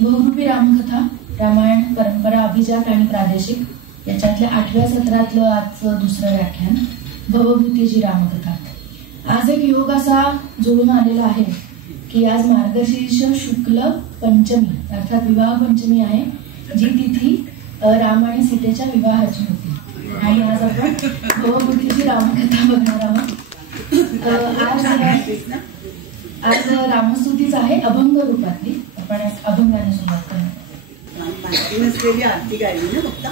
बहुरूपी रामकथा, रामायण परंपरा अभिजात आणि प्रादेशिक याच्यातल्या 8व्या सत्रातलं आजचं दुसरं व्याख्यान भवभूतीची रामकथा. आज एक योग असा जुळून आलेला आहे की आज मार्गशीर्ष शुक्ल पंचमी अर्थात विवाह पंचमी आहे, जी तिथी राम आणि सीतेच्या विवाहाची होती आणि आज आपण भवभूतीची रामकथा बघणार आहोत. आज रामस्तुतीच आहे अभंग रूपातली. आपण अभंगाने सुरुवात करणार. माहिती नसलेली आरती गायली ना फक्त.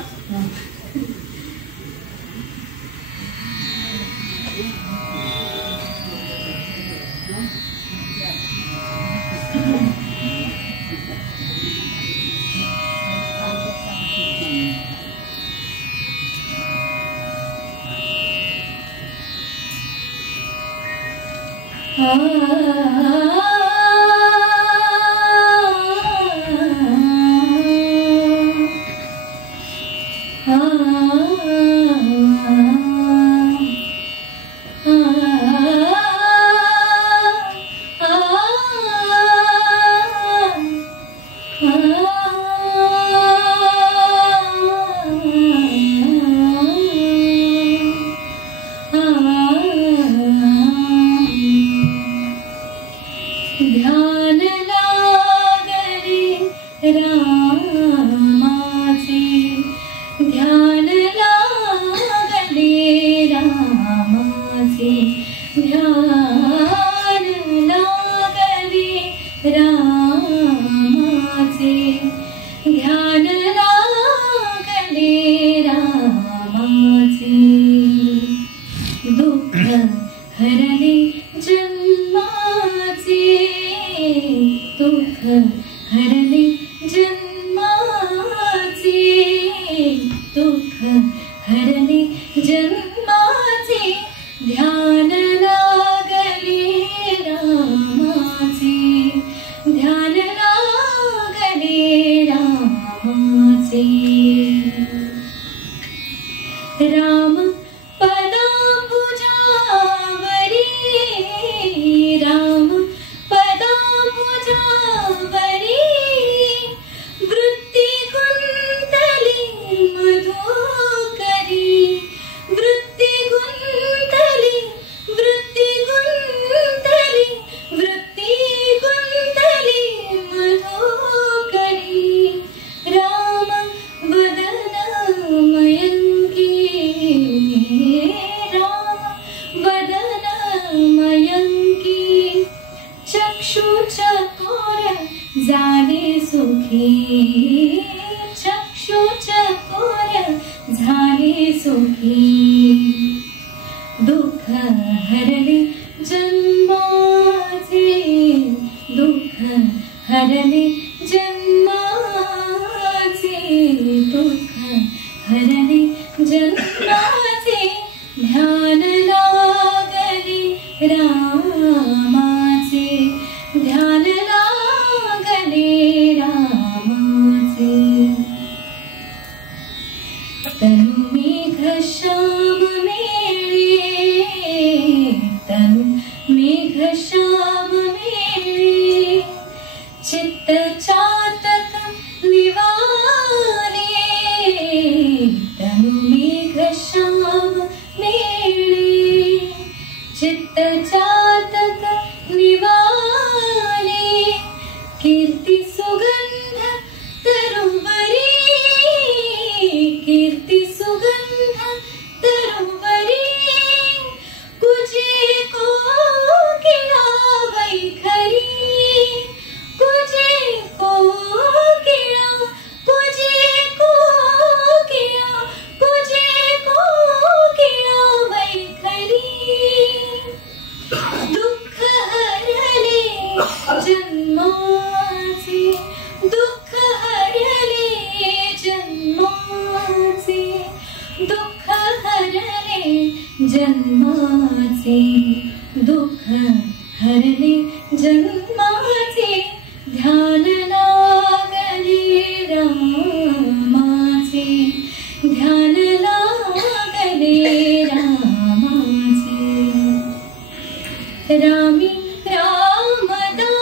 रामी रामदास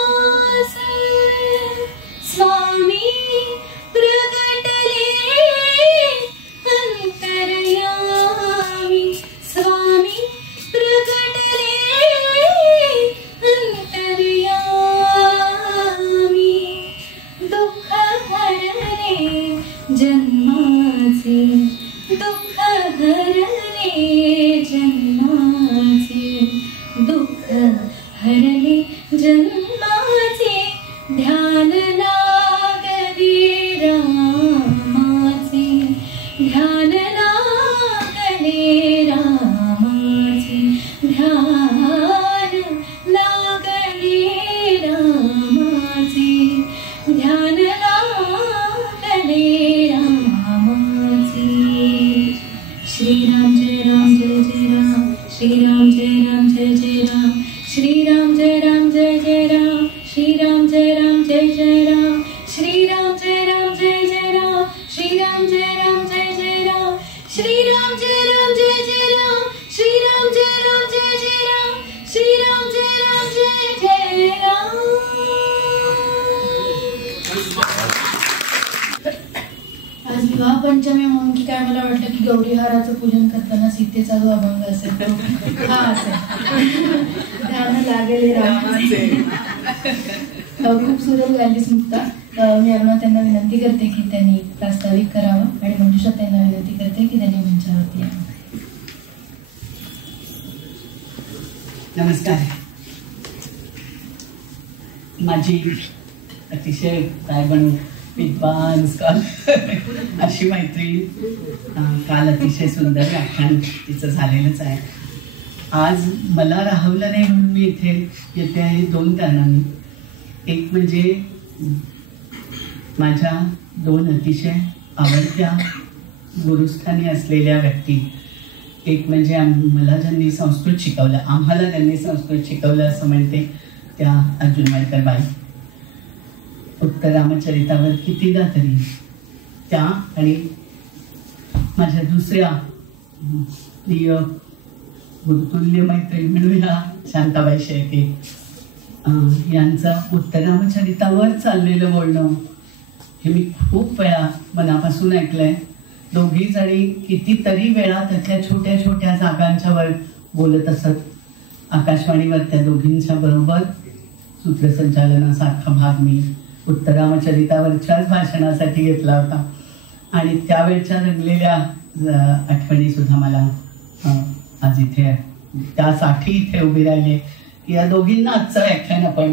स्वामी जन्माचे दुःख हरले जन्माचे ध्यान लागले रामाचे ध्यान लागले रामाचे ध्यान लागले रामाचे ध्यान लागले रामाचे श्रीराम जय राम जय जय राम श्रीराम जय राम जय जय राम श्रीराम जय राम जय जय राम श्रीराम जय राम जय जय राम श्रीराम जय राम जय जय राम श्रीराम जय राम जय जय राम श्रीराम जय राम जय जय राम श्रीराम जय राम जय जय राम श्रीराम जय राम जय जय राम. आज विवाह पंचमी म्हणून की काय मला वाटलं की गौरीहाराचं पूजन करताना सीतेचा जो अभंग असेल तो हा असेल ध्यान लागले रामाचे. खूप सुरेख गायलीस मुक्ता. मी अरुणा त्यांना विनंती करते की त्यांनी प्रास्ताविक करावं आणि मंजुषा त्यांना विनंती करते की त्यांनी मंचावरती यावं. नमस्कार. माझी अतिशय काय बनू विद्वान अशी मैत्रीण काल अतिशय सुंदर व्याख्यान तिचं झालेलंच आहे. आज मला राहवलं नाही म्हणून मी इथे येते आहे 2 कारणांनी. एक म्हणजे माझ्या 2 अतिशय आवडत्या गुरुस्थानी असलेल्या व्यक्ती. एक म्हणजे मला ज्यांनी संस्कृत शिकवलं, आम्हाला त्यांनी संस्कृत शिकवलं असं म्हणते त्या अर्जुन वाडकर बाई. उत्तर रामचरितावर कितीदा तरी त्या आणि माझ्या दुसऱ्या प्रिय गुरुतुल्य मैत्रीण म्हणूया शांताबाई शेळके यांचं उत्तर रामचरितावर चाललेलं बोलणं हे मी खूप वेळा मनापासून ऐकलंय. दोघी जणी कितीतरी वेळा त्यातल्या छोट्या छोट्या जागांच्यावर बोलत असत. आकाशवाणीवर त्या दोघींच्या बरोबर सूत्रसंचालनासारखा भाग मी उत्तर रामचरितावरच्याच भाषणासाठी घेतला होता आणि त्यावेळच्या रंगलेल्या आठवणी सुद्धा मला आज इथे त्यासाठी इथे उभी राहिले की या दोघींना आजचं व्याख्यान आपण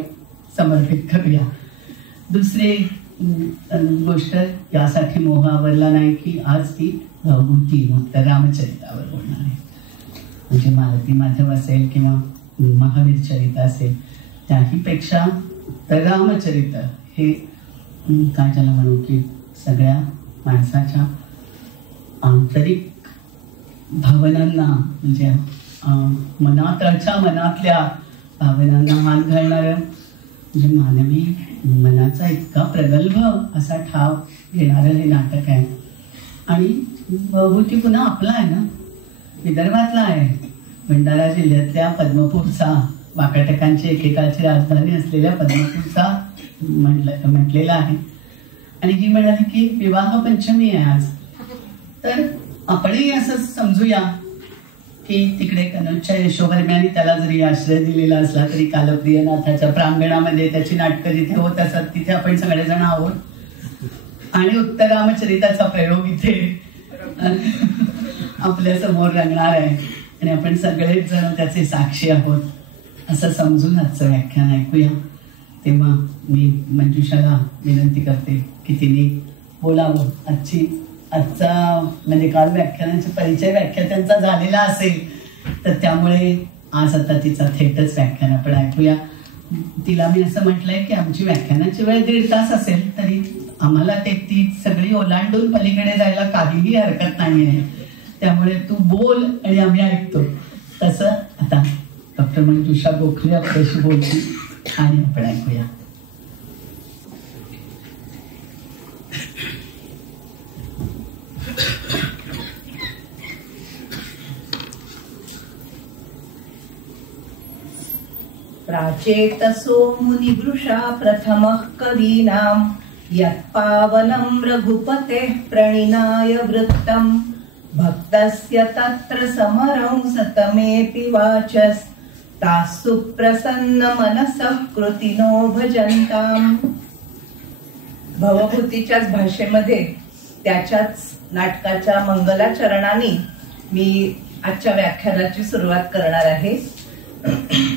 समर्पित करूया. दुसरी गोष्ट यासाठी मोह आवरला नाही की आज ती भवभूती उत्तर रामचरितावर बोलणार आहे. म्हणजे मालती माधव असेल किंवा महावीर चरित असेल त्याहीपेक्षा उत्तर रामचरित हे काय त्याला म्हणू की सगळ्या माणसाच्या आंतरिक भावनांना म्हणजे मनातल्या भावनांना हात घालणारं म्हणजे मानवी मनाचा इतका प्रगल्भ असा ठाव घेणारं हे नाटक आहे. आणि भवभूती पुन्हा आपला आहे ना, विदर्भातला आहे, भंडारा जिल्ह्यातल्या पद्मपूरचा, वाकाटकांची एकेकाळची राजधानी असलेल्या पद्मपूरचा म्हटलेला आहे. आणि ही म्हणाली की विवाह पंचमी आहे आज, तर आपणही असं समजूया की तिकडे कनौजच्या यशोवर्म्याने त्याला जरी आश्रय दिलेला असला तरी कालप्रियनाथाच्या प्रांगणामध्ये त्याची नाटकं जिथे होत असत तिथे आपण सगळेजण आहोत आणि उत्तर रामचरिताचा प्रयोग इथे आपल्या समोर रंगणार आहे आणि आपण सगळेच जण त्याचे साक्षी आहोत असं समजून आजचं व्याख्यान ऐकूया. तेव्हा मी मंजुषाला विनंती करते की तिने बोलावं. आजचा म्हणजे काल व्याख्यानाचा परिचय व्याख्यात्यांचा झालेला असेल तर त्यामुळे आज आता तिचा थेटच व्याख्यान आपण ऐकूया. तिला मी असं म्हटलंय की आमची व्याख्यानाची वेळ 1.5 तास असेल तरी आम्हाला ती सगळी ओलांडून पलीकडे जायला काहीही हरकत नाही आहे. त्यामुळे तू बोल आणि आम्ही ऐकतो. तसं आता डॉक्टर मंजुषा गोखले आपल्याशी बोलतील आणि आपण ऐकूया. प्राचेतसो मुनिवृषा प्रथमः कवीनां यत्पावनं रघुपतेः प्रणिनाय वृत्तं भक्तस्य तत्र समरं सतमेऽपि वाचस्तासु प्रसन्न मनसः कृतिनो भजन्ताम्. भवभूतीच्याच भाषेमध्ये त्याच्याच नाटकाच्या मंगलाचरणाने मी आजच्या व्याख्यानाची सुरुवात करणार आहे.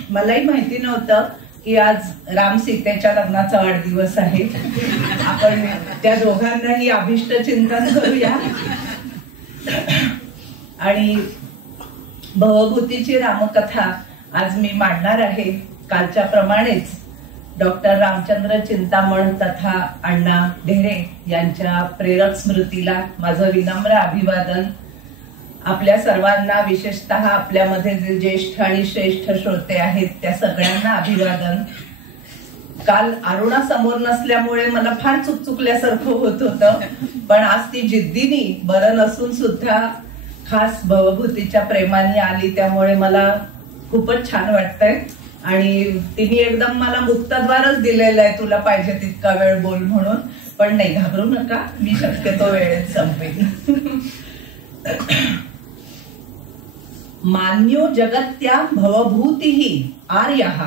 मलाही माहिती नव्हतं की आज राम सीतेच्या लग्नाचा वाढदिवस आहे. आपण त्या दोघांनाही अभिष्ट चिंतन करूया. आणि भवभूतीची रामकथा आज मी मांडणार आहे. कालच्या प्रमाणेच डॉक्टर रामचंद्र चिंतामण तथा अण्णा ढेरे यांच्या प्रेरक स्मृतीला माझं विनम्र अभिवादन. आपल्या सर्वांना, विशेषतः आपल्यामध्ये जे ज्येष्ठ आणि श्रेष्ठ श्रोते आहेत त्या सगळ्यांना अभिवादन. काल अरुणा समोर नसल्यामुळे मला फार चुकचुकल्यासारखं होत होतं, पण आज ती जिद्दीनी बरं नसून सुद्धा खास भवभूतीच्या प्रेमाने आली, त्यामुळे मला खूपच छान वाटतंय. आणि तिने एकदम मला मुक्तद्वारच दिलेलं आहे, तुला पाहिजे तितका वेळ बोल म्हणून. पण नाही, घाबरू नका, मी शक्यतो वेळेत संपेन. मान्यो जगत्यां भवभूतिः आर्यः,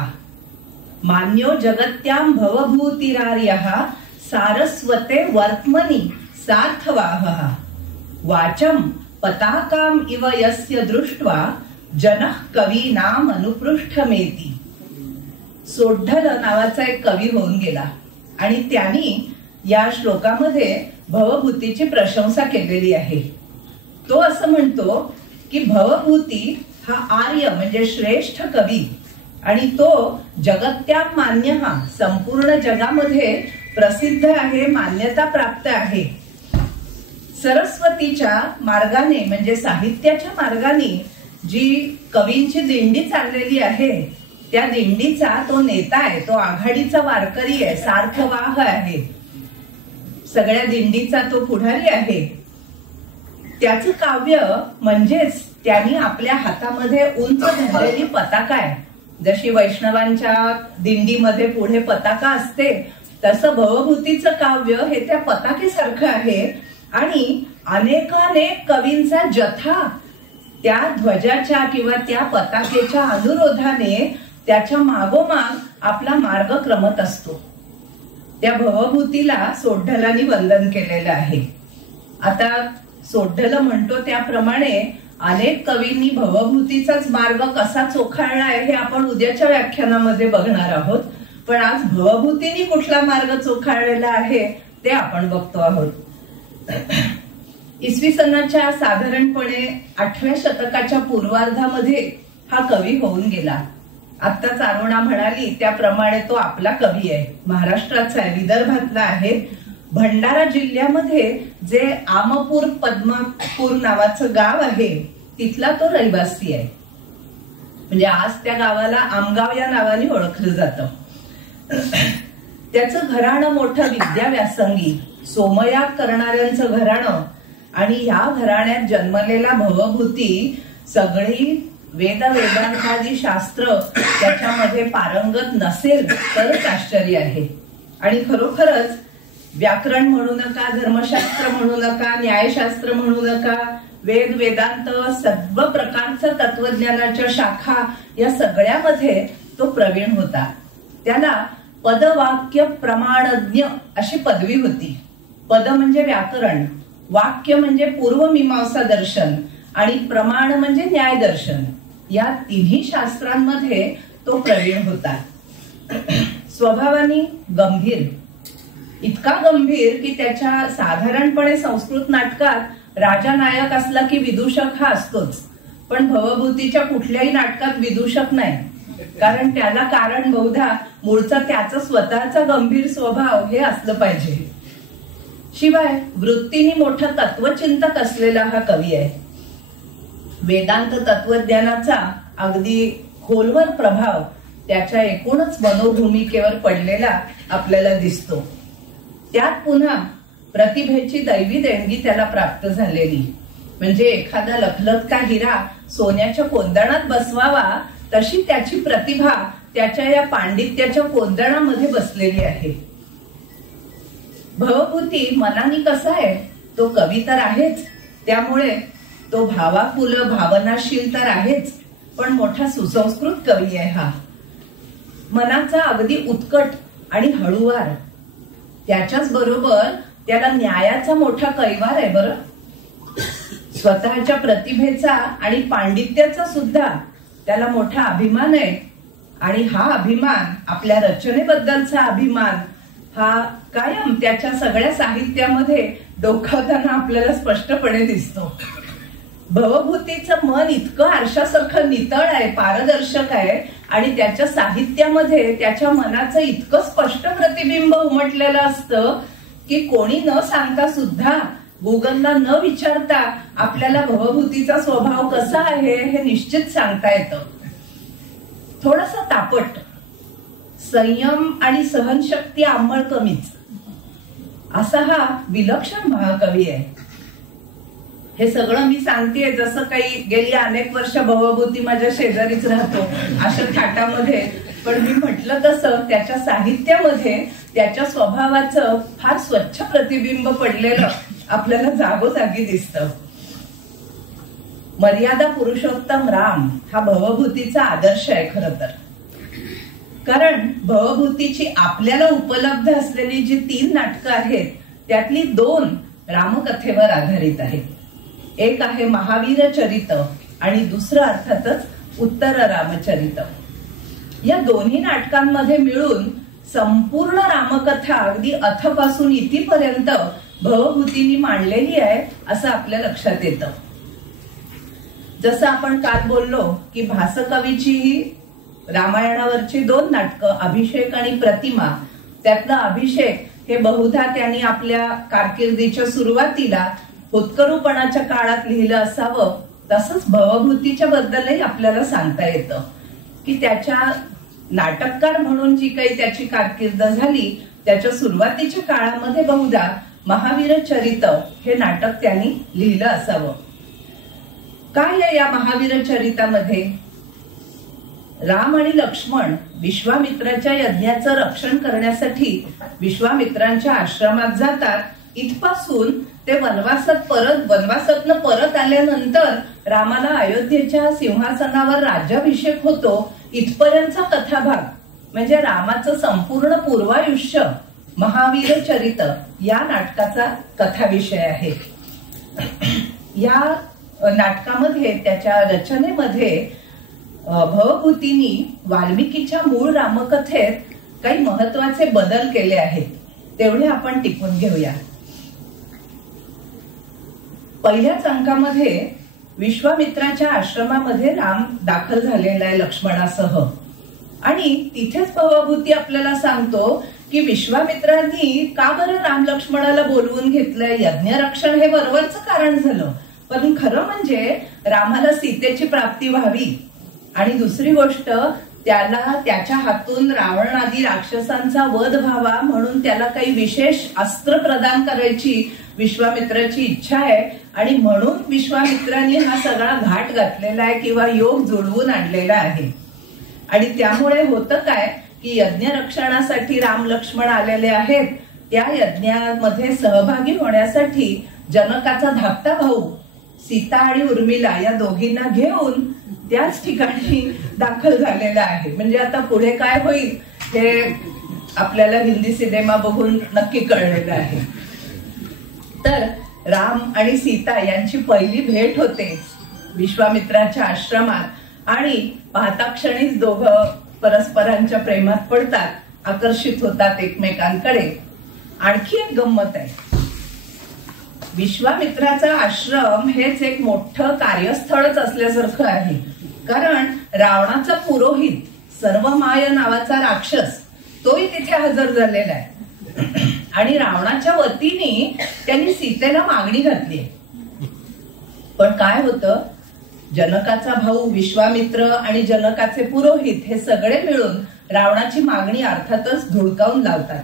मान्यो जगत्यां भवभूतिरार्यः सारस्वते वर्त्मनि सार्थवाहः, वाचं पताकाम् इव यस्य दृष्ट्वा जनः कवीनाम अनुपृष्ठमेति. सोढ्ढल नावाचा एक कवी होऊन गेला आणि त्यांनी या श्लोकामध्ये भवभूतीची प्रशंसा केलेली आहे. तो असं म्हणतो की भवभूती हा आर्य म्हणजे श्रेष्ठ कवी आणि तो जगत्या मान्य, हा संपूर्ण जगामध्ये प्रसिद्ध आहे, मान्यता प्राप्त आहे. सरस्वतीच्या मार्गाने म्हणजे साहित्याच्या मार्गाने जी कवींची दिंडी चाललेली आहे त्या दिंडीचा तो नेता आहे, तो आघाडीचा वारकरी आहे, सार्थवाह आहे, सगळ्या दिंडीचा तो पुढारी आहे. त्याचं काव्य म्हणजेच त्यांनी आपल्या हातामध्ये उंच धरलेली पताका आहे. जशी वैष्णवांच्या दिंडीमध्ये पुढे पताका असते तसं भवभूतीचं काव्य हे त्या पताकेसारखं आहे. आणि अनेकानेक कवींचा जथा त्या ध्वजाच्या किंवा त्या पताकेच्या अनुरोधाने त्याच्या मागोमाग आपला मार्ग क्रमत असतो. त्या भवभूतीला सोढ्ढलांनी वंदन केलेलं आहे. आता सोढ्ढल म्हणतो त्याप्रमाणे अनेक कवींनी भवभूतीचाच मार्ग कसा चोखाळला आहे हे आपण उद्याच्या व्याख्यानामध्ये बघणार आहोत. पण आज भवभूतीने कुठला मार्ग चोखाळलेला आहे ते आपण बघतो आहोत. इसवी सनाच्या साधारणपणे 8व्या शतकाच्या पूर्वार्धामध्ये हा कवी होऊन गेला. आत्ताच अरुणा म्हणाली त्याप्रमाणे तो आपला कवी आहे, महाराष्ट्राचा आहे, विदर्भातला आहे. भंडारा जिल्ह्यामध्ये जे आमपूर पद्मापूर नावाचं गाव आहे तिथला तो रहिवासी आहे. म्हणजे आज त्या गावाला आमगाव या नावाने ओळखलं जातं. त्याचं घराणं मोठं विद्याव्यासंगी, सोमयाग करणाऱ्यांचं घराणं. आणि या घराण्यात जन्मलेला भवभूती सगळी वेदांतादी शास्त्र त्याच्यामध्ये पारंगत नसेल तरच आश्चर्य आहे. आणि खरोखरच व्याकरण म्हणू नका, धर्मशास्त्र म्हणू नका, न्यायशास्त्र म्हणू नका, वेदांत सर्व प्रकारच्या तत्वज्ञानाच्या शाखा या सगळ्यामध्ये तो प्रवीण होता. त्याला पदवाक्य प्रमाणज्ञ अशी पदवी होती. पद म्हणजे व्याकरण, वाक्य म्हणजे पूर्वमीमांसा दर्शन आणि प्रमाण म्हणजे न्याय दर्शन. या तिन्ही शास्त्रांमध्ये तो प्रवीण होता. स्वभावाने गंभीर, इतका गंभीर की त्याच्या साधारणपणे संस्कृत नाटकात राजा नायक असला की विदूषक हा असतोच, पण भवभूतीच्या कुठल्याही नाटकात विदूषक नाही. कारण त्याला कारण बहुधा मूळचा त्याचा स्वतःचा गंभीर स्वभाव हे असलं पाहिजे. शिवाय वृत्तीने मोठा तत्वचिंतक असलेला हा कवी आहे. वेदांत तत्वज्ञानाचा अगदी खोलवर प्रभाव त्याच्या एकूणच मनोभूमिकेवर पडलेला आपल्याला दिसतो. त्यात पुन्हा प्रतिभेची दैवी देणगी त्याला प्राप्त झालेली. म्हणजे एखादा लखलखता हिरा सोन्याच्या कोंदणात बसवावा तशी त्याची प्रतिभा त्याच्या या पांडित्याच्या कोंदणामध्ये बसलेली आहे. भवभूती मनानी कसा आहे, तो कवी तर आहेच, त्यामुळे तो भावाकुल भावनाशील तर आहेच, पण मोठा सुसंस्कृत कवी आहे हा. मनाचा अगदी उत्कट आणि हळूवार, त्याच्याच बरोबर त्याला न्यायाचा मोठा कैवार आहे. बरं, स्वतःच्या प्रतिभेचा आणि पांडित्याचा सुद्धा त्याला मोठा अभिमान आहे. आणि हा अभिमान, आपल्या रचनेबद्दलचा अभिमान, हा कायम त्याच्या सगळ्या साहित्यामध्ये डोकावताना आपल्याला स्पष्टपणे दिसतो. भवभूतीचं मन इतकं आरशासारखं नितळ आहे, पारदर्शक आहे, आणि त्याच्या साहित्यामध्ये त्याच्या मनाचं इतकं स्पष्ट प्रतिबिंब उमटलेलं असतं की कोणी न सांगता सुद्धा, गुगलला न विचारता आपल्याला भवभूतीचा स्वभाव कसा आहे हे निश्चित सांगता येतं. थोडासा तापट, संयम आणि सहनशक्ती अंमळ कमीच, असा हा विलक्षण महाकवी आहे. हे सगळं मी सांगतेय जसं काही गेली अनेक वर्ष भवभूती माझ्या शेजारीच राहतो अशा थाटामध्ये, पण मी म्हटलं तसं त्याच्या साहित्यामध्ये त्याच्या स्वभावाचं फार स्वच्छ प्रतिबिंब पडलेलं आपल्याला जागोजागी दिसतं. मर्यादा पुरुषोत्तम राम हा भवभूतीचा आदर्श आहे खरं तर. कारण भवभूतीची आपल्याला उपलब्ध असलेली जी 3 नाटकं आहेत त्यातली 2 रामकथेवर आधारित आहेत. एक आहे महावीर चरित आणि दुसरं अर्थातच उत्तर रामचरित. या दोन्ही नाटकांमध्ये मिळून संपूर्ण रामकथा अगदी अथपासून इथपर्यंत भवभूतींनी मांडलेली आहे असं आपल्या लक्षात येतं. जसं आपण काल बोललो की भासकवीची ही रामायणावरची 2 नाटकं, अभिषेक आणि प्रतिमा, त्यातलं अभिषेक हे बहुधा त्यांनी आपल्या कारकिर्दीच्या सुरुवातीला होतकरूपणाच्या काळात लिहिलं असावं. तसंच भवभूतीच्या बद्दलही आपल्याला सांगता येतं की त्याच्या नाटककार म्हणून जी काही त्याची कारकीर्द झाली त्याच्या सुरुवातीच्या काळामध्ये बहुधा महावीर चरित हे नाटक त्यांनी लिहिलं असावं. काय आहे या महावीर चरितामध्ये? राम आणि लक्ष्मण विश्वामित्राच्या यज्ञाचं रक्षण करण्यासाठी विश्वामित्रांच्या आश्रमात जातात. इथपासून ते वनवासातनं परत आल्यानंतर रामाला अयोध्येच्या सिंहासनावर राज्याभिषेक होतो. इथपर्यंतचा कथाभाग म्हणजे रामाचं संपूर्ण पूर्वायुष्य महावीर चरित या नाटकाचा कथाविषय आहे. या नाटकामध्ये त्याच्या रचनेमध्ये भवभूतींनी वाल्मिकीच्या मूळ रामकथेत काही महत्वाचे बदल केले आहेत. तेवढे आपण टिपून घेऊया. पहिल्याच अंकामध्ये विश्वामित्राच्या आश्रमामध्ये राम दाखल झालेला आहे लक्ष्मणासह, आणि तिथेच भवभूती आपल्याला सांगतो की विश्वामित्रांनी का बरं राम लक्ष्मणाला बोलवून घेतलंय. यज्ञरक्षण हे वरवरचं कारण झालं, पण खरं म्हणजे रामाला सीतेची प्राप्ती व्हावी, आणि दुसरी गोष्ट त्याला त्याच्या हातून रावण आदी राक्षसांचा वध व्हावा म्हणून त्याला काही विशेष अस्त्र प्रदान करायची विश्वामित्राची इच्छा आहे. आणि म्हणून विश्वामित्रांनी हा सगळा घाट घातलेला आहे किंवा योग जुळवून आणलेला आहे. आणि त्यामुळे होतं काय की यज्ञरक्षणासाठी राम लक्ष्मण आलेले आहेत. त्या यज्ञामध्ये सहभागी होण्यासाठी जनकाचा धाकटा भाऊ सीता आणि उर्मिला या दोघींना घेऊन त्याच ठिकाणी दाखल झालेला आहे. म्हणजे आता पुढे काय होईल हे आपल्याला हिंदी सिनेमा बघून नक्की कळलेलं आहे. तर राम आणि सीता यांची पहिली भेट होते विश्वामित्राच्या आश्रमात, आणि पाहता क्षणीच दोघं परस्परांच्या प्रेमात पडतात, आकर्षित होतात एकमेकांकडे. आणखी एक गंमत आहे, विश्वामित्राचा आश्रम हेच एक मोठं कार्यस्थळच असल्यासारखं आहे. कारण रावणाचा पुरोहित सर्वमाय नावाचा राक्षस तोही तिथे हजर झालेला आहे, आणि रावणाच्या वतीने त्यांनी सीतेला मागणी घातली. पण काय होतं, जनकाचा भाऊ विश्वामित्र आणि जनकाचे पुरोहित हे सगळे मिळून रावणाची मागणी अर्थातच धुडकावून लावतात.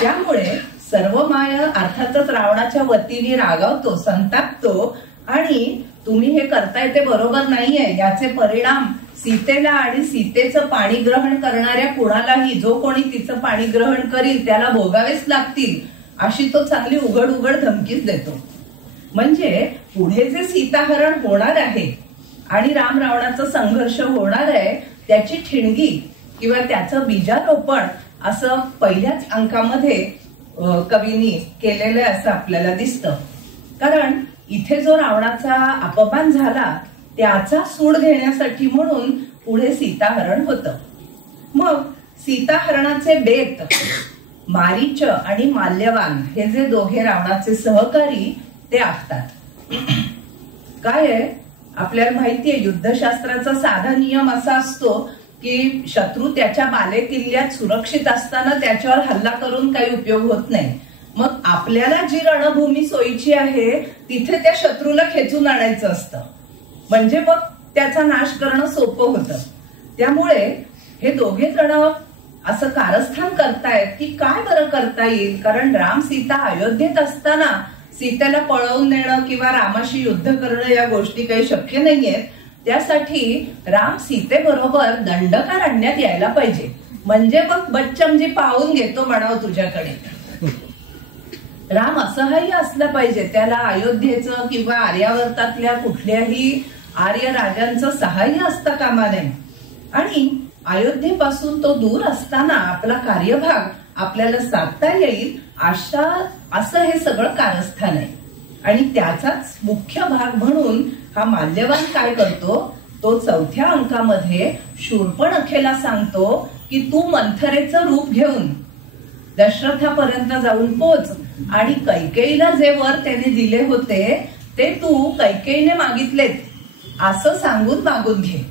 त्यामुळे सर्वमाय अर्थातच रावणाच्या वतीने रागावतो, संतापतो, आणि तुम्ही हे करताय ते बरोबर नाहीये, याचे परिणाम सीतेला आणि सीतेचं पाणी ग्रहण करणाऱ्या कुणालाही, जो कोणी तिचं पाणी ग्रहण करील त्याला भोगावेच लागतील, अशी तो चांगली उघड उघड धमकीच देतो. म्हणजे पुढे जे सीताहरण होणार आहे आणि राम रावणाचा संघर्ष होणार आहे त्याची ठिणगी किंवा त्याचं बीजारोपण असं पहिल्याच अंकामध्ये कवींनी केलेलं असं आपल्याला दिसतं. कारण इथे जो रावणाचा अपमान झाला त्याचा सूड घेण्यासाठी म्हणून पुढे सीताहरण होतं. मग सीताहरणाचे बेत मारीच आणि माल्यवान हे जे दोघे रावणाचे सहकारी ते आखतात. काय आहे, आपल्याला माहितीये युद्धशास्त्राचा साधा नियम असा असतो की शत्रू त्याच्या बालेकिल्ल्यात सुरक्षित असताना त्याच्यावर हल्ला करून काही उपयोग होत नाही. मग आपल्याला जी रणभूमी सोयीची आहे तिथे त्या शत्रूला खेचून आणायचं असतं, म्हणजे मग त्याचा नाश करणं सोपं होतं. त्यामुळे हे दोघे जण असं कारस्थान करतायत की काय बरं करता येईल, कारण राम सीता अयोध्येत असताना सीतेला पळवून नेणं किंवा रामाशी युद्ध करणं या गोष्टी काही शक्य नाहीयेत. त्यासाठी राम सीतेबरोबर दंडकारण्यात यायला पाहिजे, म्हणजे मग बच्चमजी पाहून घेतो म्हणावं तुझ्याकडे. राम असहाय्य असला पाहिजे, त्याला अयोध्येचं किंवा आर्यावर्तातल्या कुठल्याही आर्य राजांचं सहाय्य असता कामा नये. आणि अयोध्येपासून तो दूर असताना आपला कार्यभाग आपल्याला साधता येईल असं हे सगळं कारस्थान आहे. आणि त्याचाच मुख्य भाग म्हणून हा माल्यवान काय करतो, तो 4थ्या अंकामध्ये शूर्पणखेला सांगतो की तू मंथरेचं रूप घेऊन दशरथापर्यंत जाऊन पोच आणि कैकेयीला जे वर त्याने दिले होते ते तू कैकेयीने मागितलेत असं सांगून मागून घे.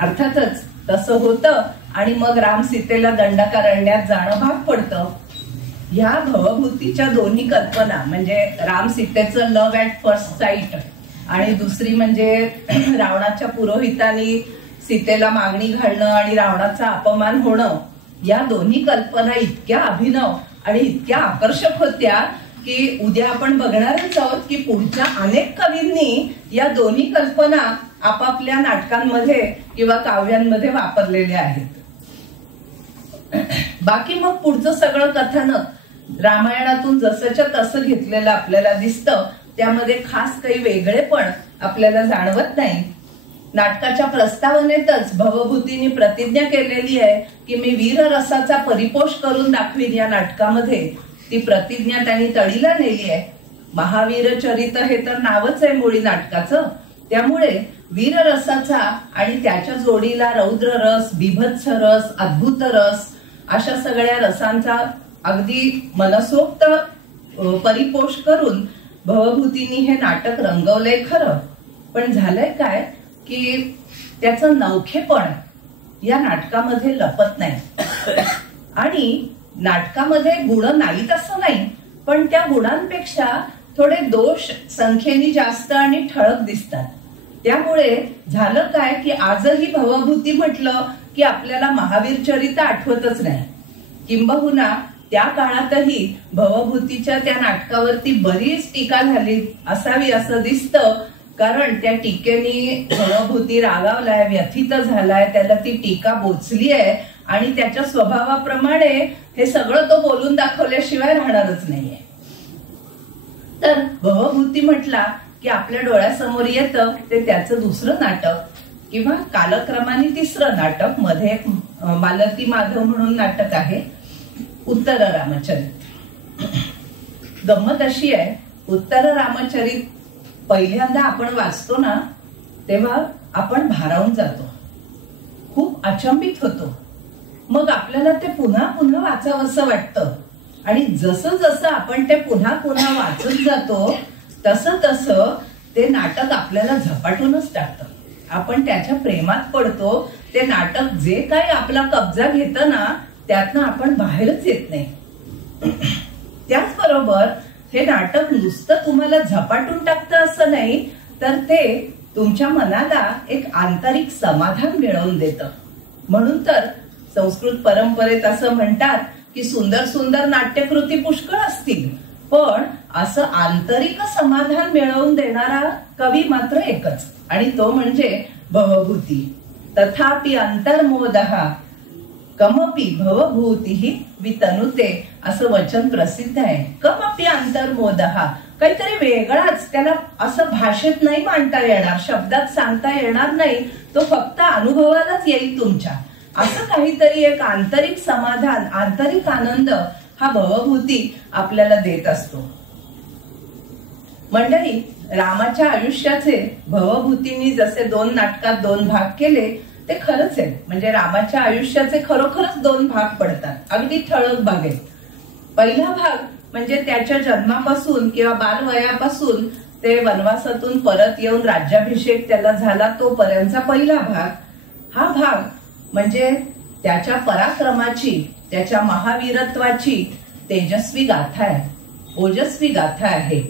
अर्थातच तसं होतं आणि मग राम सीतेला दंडकारण्यात जाणं भाग पडतं. ह्या भवभूतीच्या दोन्ही कल्पना म्हणजे राम सीतेचं लव्ह ॲट फर्स्ट साईट आणि दुसरी म्हणजे रावणाच्या पुरोहितांनी सीतेला मागणी घालणं आणि रावणाचा अपमान होणं, या दोन्ही कल्पना इतक्या अभिनव आणि इतक्या आकर्षक होत्या की उद्या आपण बघणारच आहोत की पुढच्या अनेक कवींनी या दोन्ही कल्पना आपापल्या नाटकांमध्ये किंवा काव्यांमध्ये वापरलेल्या आहेत. बाकी मग पुढचं सगळं कथानक रामायणातून जसंच्या तसं घेतलेलं आपल्याला दिसतं, त्यामध्ये खास काही वेगळेपण आपल्याला जाणवत नाही. नाटकाच्या प्रस्तावनेतच भवभूतींनी प्रतिज्ञा केलेली आहे की मी वीररसाचा परिपोष करून दाखवीन या नाटकामध्ये. ती प्रतिज्ञा त्यांनी तळीला नेली आहे. महावीर चरित हे तर नावच आहे मुळी नाटकाचं, त्यामुळे वीररसाचा आणि त्याच्या जोडीला रौद्र रस, बिभत्स रस, अद्भुत रस अशा सगळ्या रसांचा अगदी मनसोक्त परिपोष करून भवभूतींनी हे नाटक रंगवलंय खरं, पण झालंय काय की त्याचं नवखेपण या नाटकामध्ये लपत नाही. आणि नाटकामध्ये गुण नाहीत असं नाही, पण त्या गुणांपेक्षा थोडे दोष संख्येने जास्त आणि ठळक दिसतात. त्यामुळे झालं काय की आजही भवभूती म्हटलं की आपल्याला महावीर चरित आठवतच नाही. किंबहुना त्या काळातही भवभूतीच्या त्या नाटकावरती बरीच टीका झाली असावी असं दिसतं, कारण त्या टीकेने भवभूती रागावलाय, व्यथित झालाय, त्याला ती टीका बोचली आहे आणि त्याच्या स्वभावाप्रमाणे हे सगळं तो बोलून दाखवल्याशिवाय राहणारच नाहीये. तर भवभूती म्हटला की आपल्या डोळ्यासमोर येतं ते त्याचं दुसरं नाटक किंवा कालक्रमाने तिसरं नाटक. मध्ये मालती माधव म्हणून नाटक आहे, उत्तर रामचरित. गंमत अशी आहे, उत्तर रामचरित पहिल्यांदा आपण वाचतो ना तेव्हा आपण भारावून जातो, खूप अचंबित होतो. मग आपल्याला ते पुन्हा पुन्हा वाचावंसं वाटतं आणि जसं जसं आपण ते पुन्हा पुन्हा वाचत जातो तसं तसं ते नाटक आपल्याला झपाटूनच टाकतं. आपण त्याच्या प्रेमात पडतो. ते नाटक जे काही आपला कब्जा घेतं ना त्यातनं आपण बाहेरच येत नाही. त्याचबरोबर हे नाटक नुसतं तुम्हाला झपाटून टाकतं असं नाही, तर ते तुमच्या मनाला एक आंतरिक समाधान मिळवून देतं. म्हणून तर संस्कृत परंपरेत असं म्हणतात की सुंदर सुंदर नाट्यकृती पुष्कळ असतील, पण असं आंतरिक समाधान मिळवून देणारा कवी मात्र एकच, आणि तो म्हणजे भवभूती. तथापि अंतर्मोदः कमपि भवभूती वितनुते असं वचन प्रसिद्ध आहे. कमपि अंतर्मोदः काहीतरी वेगळाच, त्याला असं भाषेत नाही मांडता येणार, शब्दात सांगता येणार नाही, तो फक्त अनुभवालाच येईल तुमच्या. असं काहीतरी एक आंतरिक समाधान, आंतरिक आनंद हा भवभूती आपल्याला देत असतो. मंडळी, रामाच्या आयुष्याचे भवभूतींनी जसे 2 नाटकात 2 भाग केले ते खरंच आहे. म्हणजे रामाच्या आयुष्याचे खरोखरच 2 भाग पडतात, अगदी ठळक भाग आहेत. पहिला भाग म्हणजे त्याच्या जन्मापासून किंवा बालवयापासून ते वनवासातून परत येऊन राज्याभिषेक त्याला झाला तोपर्यंतचा पहिला भाग. हा भाग म्हणजे त्याच्या पराक्रमाची, त्याच्या महावीरत्वाची तेजस्वी गाथा आहे, ओजस्वी गाथा आहे.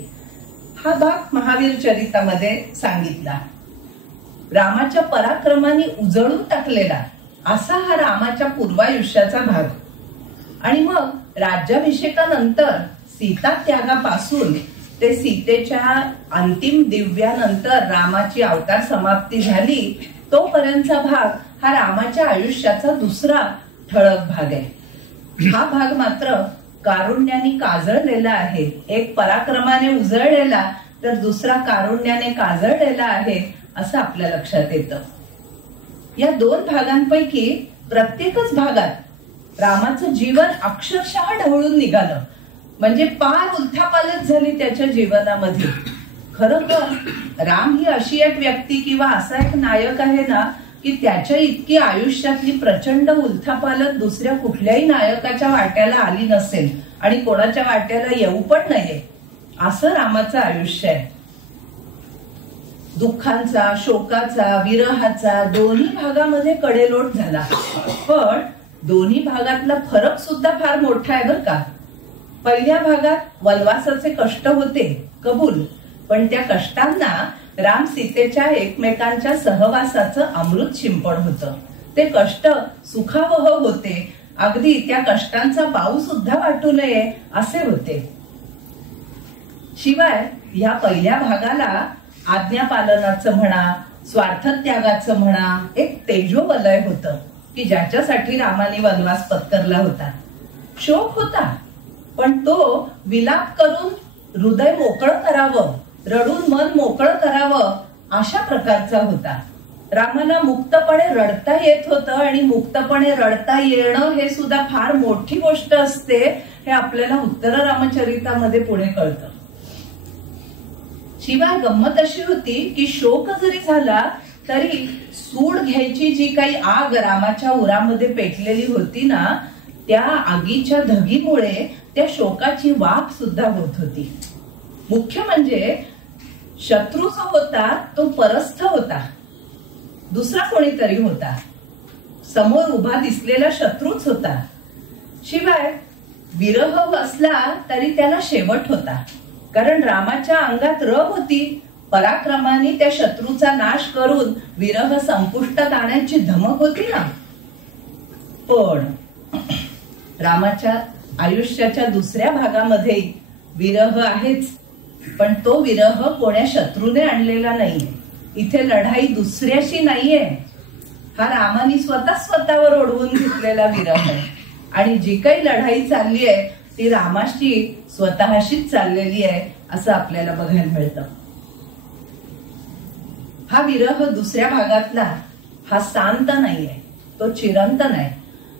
हा भाग महावीर चरितामध्ये सांगितला. रामाच्या पराक्रमाने उजळून टाकलेला असा हा रामाच्या पूर्वायुष्याचा भाग. आणि मग राज्याभिषेकानंतर सीता त्यागापासून ते सीतेच्या अंतिम दिव्यानंतर रामाची अवतार समाप्ती झाली तोपर्यंतचा भाग हा रामाच्या आयुष्याचा दुसरा ठळक भाग आहे. हा भाग मात्र कारुण्याने काजळलेला आहे. एक पराक्रमाने उजळलेला तर दुसरा कारुण्याने काजळलेला आहे असं आपल्या लक्षात येतं. या 2 भागांपैकी प्रत्येकच भागात रामाचं जीवन अक्षरशः ढवळून निघालं. म्हणजे पार उलथापालथ झाली त्याच्या जीवनामध्ये. खरोखर राम ही अशी एक व्यक्ती किंवा असा एक नायक आहे ना की त्याच्या इतकी आयुष्यातली प्रचंड उलथापालथ दुसऱ्या कुठल्याही नायकाच्या वाट्याला आली नसेल आणि कोणाच्या वाट्याला येऊ पण नये असं रामाचं आयुष्य आहे. दुःखांचा, शोकाचा, विरहाचा दोन्ही भागामध्ये कडेलोट झाला. पण दोन्ही भागातला फरक सुद्धा फार मोठा आहे बरं का. पहिल्या भागात वनवासाचे कष्ट होते कबूल, पण त्या कष्टांना राम सीतेच्या एकमेकांच्या सहवासाचं अमृत शिंपण होतं. ते कष्ट सुखावह होते, अगदी त्या कष्टांचा पाऊ सुद्धा वाटू नये असे होते. शिवाय या पहिल्या भागाला आज्ञापालनाचं म्हणा, स्वार्थत्यागाचं म्हणा, एक तेजोवलय होतं की ज्याच्यासाठी रामाने वनवास पत्करला होता. शोक होता, पण तो विलाप करून हृदय मोकळं करावं, रडून मन मोकळं करावं अशा प्रकारचा होता. रामाला मुक्तपणे रडता येत होतं आणि मुक्तपणे रडता येणं हे सुद्धा फार मोठी गोष्ट असते हे आपल्याला उत्तर रामचरितामध्ये पुढे कळतं. शिवाय गंमत अशी होती की शोक जरी झाला तरी सूड घ्यायची जी काही आग रामाच्या उरामध्ये पेटलेली होती ना, त्या आगीच्या धगीमुळे त्या शोकाची वाफ सुद्धा होत होती. मुख्य म्हणजे शत्रू जो होता तो परस्थ होता, दुसरा कोणीतरी होता, समोर उभा दिसलेला शत्रूच होता. शिवाय विरह असला तरी त्याला शेवट होता, कारण रामाच्या अंगात रग होती. पराक्रमाने त्या शत्रूचा नाश करून विरह संपुष्टात आणण्याची धमक होती ना. पण रामाच्या आयुष्याच्या दुसऱ्या भागामध्ये विरह आहेच, पण तो विरह कोण्या शत्रूने आणलेला नाहीये. इथे लढाई दुसऱ्याशी नाहीये, हा रामाने स्वतःवर ओढवून घेतलेला विरह आहे. आणि जी काही लढाई चालली आहे ती रामाशी स्वतःशीच चाललेली आहे असं आपल्याला बघायला मिळतं. हा विरह दुसऱ्या भागातला हा शांत नाहीये, तो चिरंतन आहे.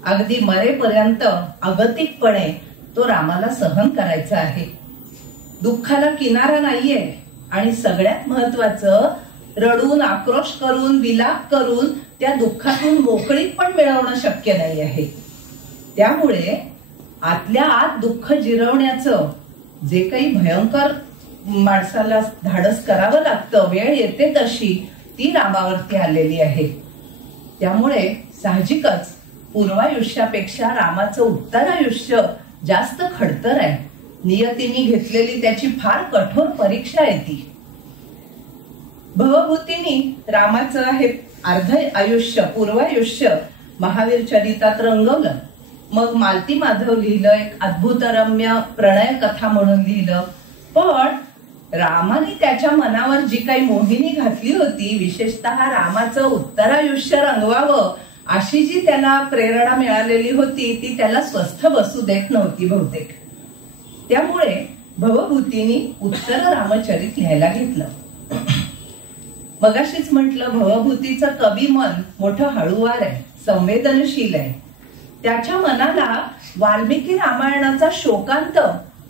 अगदी मरेपर्यंत अगतिकपणे तो रामाला सहन करायचा आहे. दुःखाला किनारा नाहीये आणि सगळ्यात महत्वाचं रडून, आक्रोश करून, विलाप करून त्या दुःखातून मोकळीक पण मिळवणं शक्य नाही आहे. त्यामुळे आतल्या आत दुःख जिरवण्याचं जे काही भयंकर माणसाला धाडस करावं लागतं, वेळ येते तशी ती रामावरती आलेली आहे. त्यामुळे साहजिकच पूर्वायुष्यापेक्षा रामाचं उत्तरायुष्य जास्त खडतर आहे. नियतीने घेतलेली त्याची फार कठोर परीक्षा आहे ती. भवभूतींनी रामाचं हे अर्ध आयुष्य, पूर्वायुष्य महावीर चरितात रंगवलं. मग मालती माधव लिहिलं, एक अद्भुतरम्य प्रणय कथा म्हणून लिहिलं. पण रामाने त्याच्या मनावर जी काही मोहिनी घातली होती, विशेषतः रामाचं उत्तरायुष्य रंगवावं अशी जी त्याला प्रेरणा मिळालेली होती ती त्याला स्वस्थ बसू देत नव्हती बहुतेक. त्यामुळे भवभूतींनी उत्तर रामचरित लिहायला घेतलं. मगाशीच म्हटलं, भवभूतीचं कवी मन मोठं हळूवार आहे, संवेदनशील आहे. त्याच्या मनाला वाल्मिकी रामायणाचा शोकांत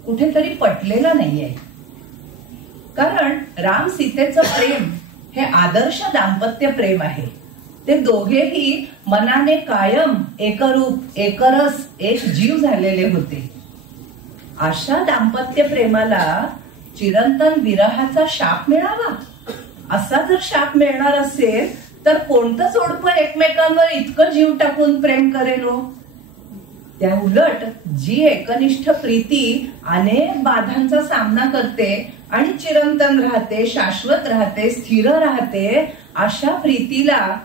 कुठेतरी पटलेला नाहीये. कारण राम सीतेचं प्रेम हे आदर्श दाम्पत्य प्रेम आहे. ते दोघेही मनाने कायम एकरूप, एकरस, एक जीव झालेले होते. अशा दाम्पत्य प्रेमाला चिरंतन विरहाचा शाप मिळावा, असा जर शाप मिळणार असेल तर कोणतं जोडपं एकमेकांवर इतकं जीव टाकून प्रेम करेल? त्या उलट जी एकनिष्ठ प्रीती अनेक बाधांचा सामना करते आणि चिरंतन राहते, शाश्वत राहते, स्थिर राहते, अशा प्रीतीला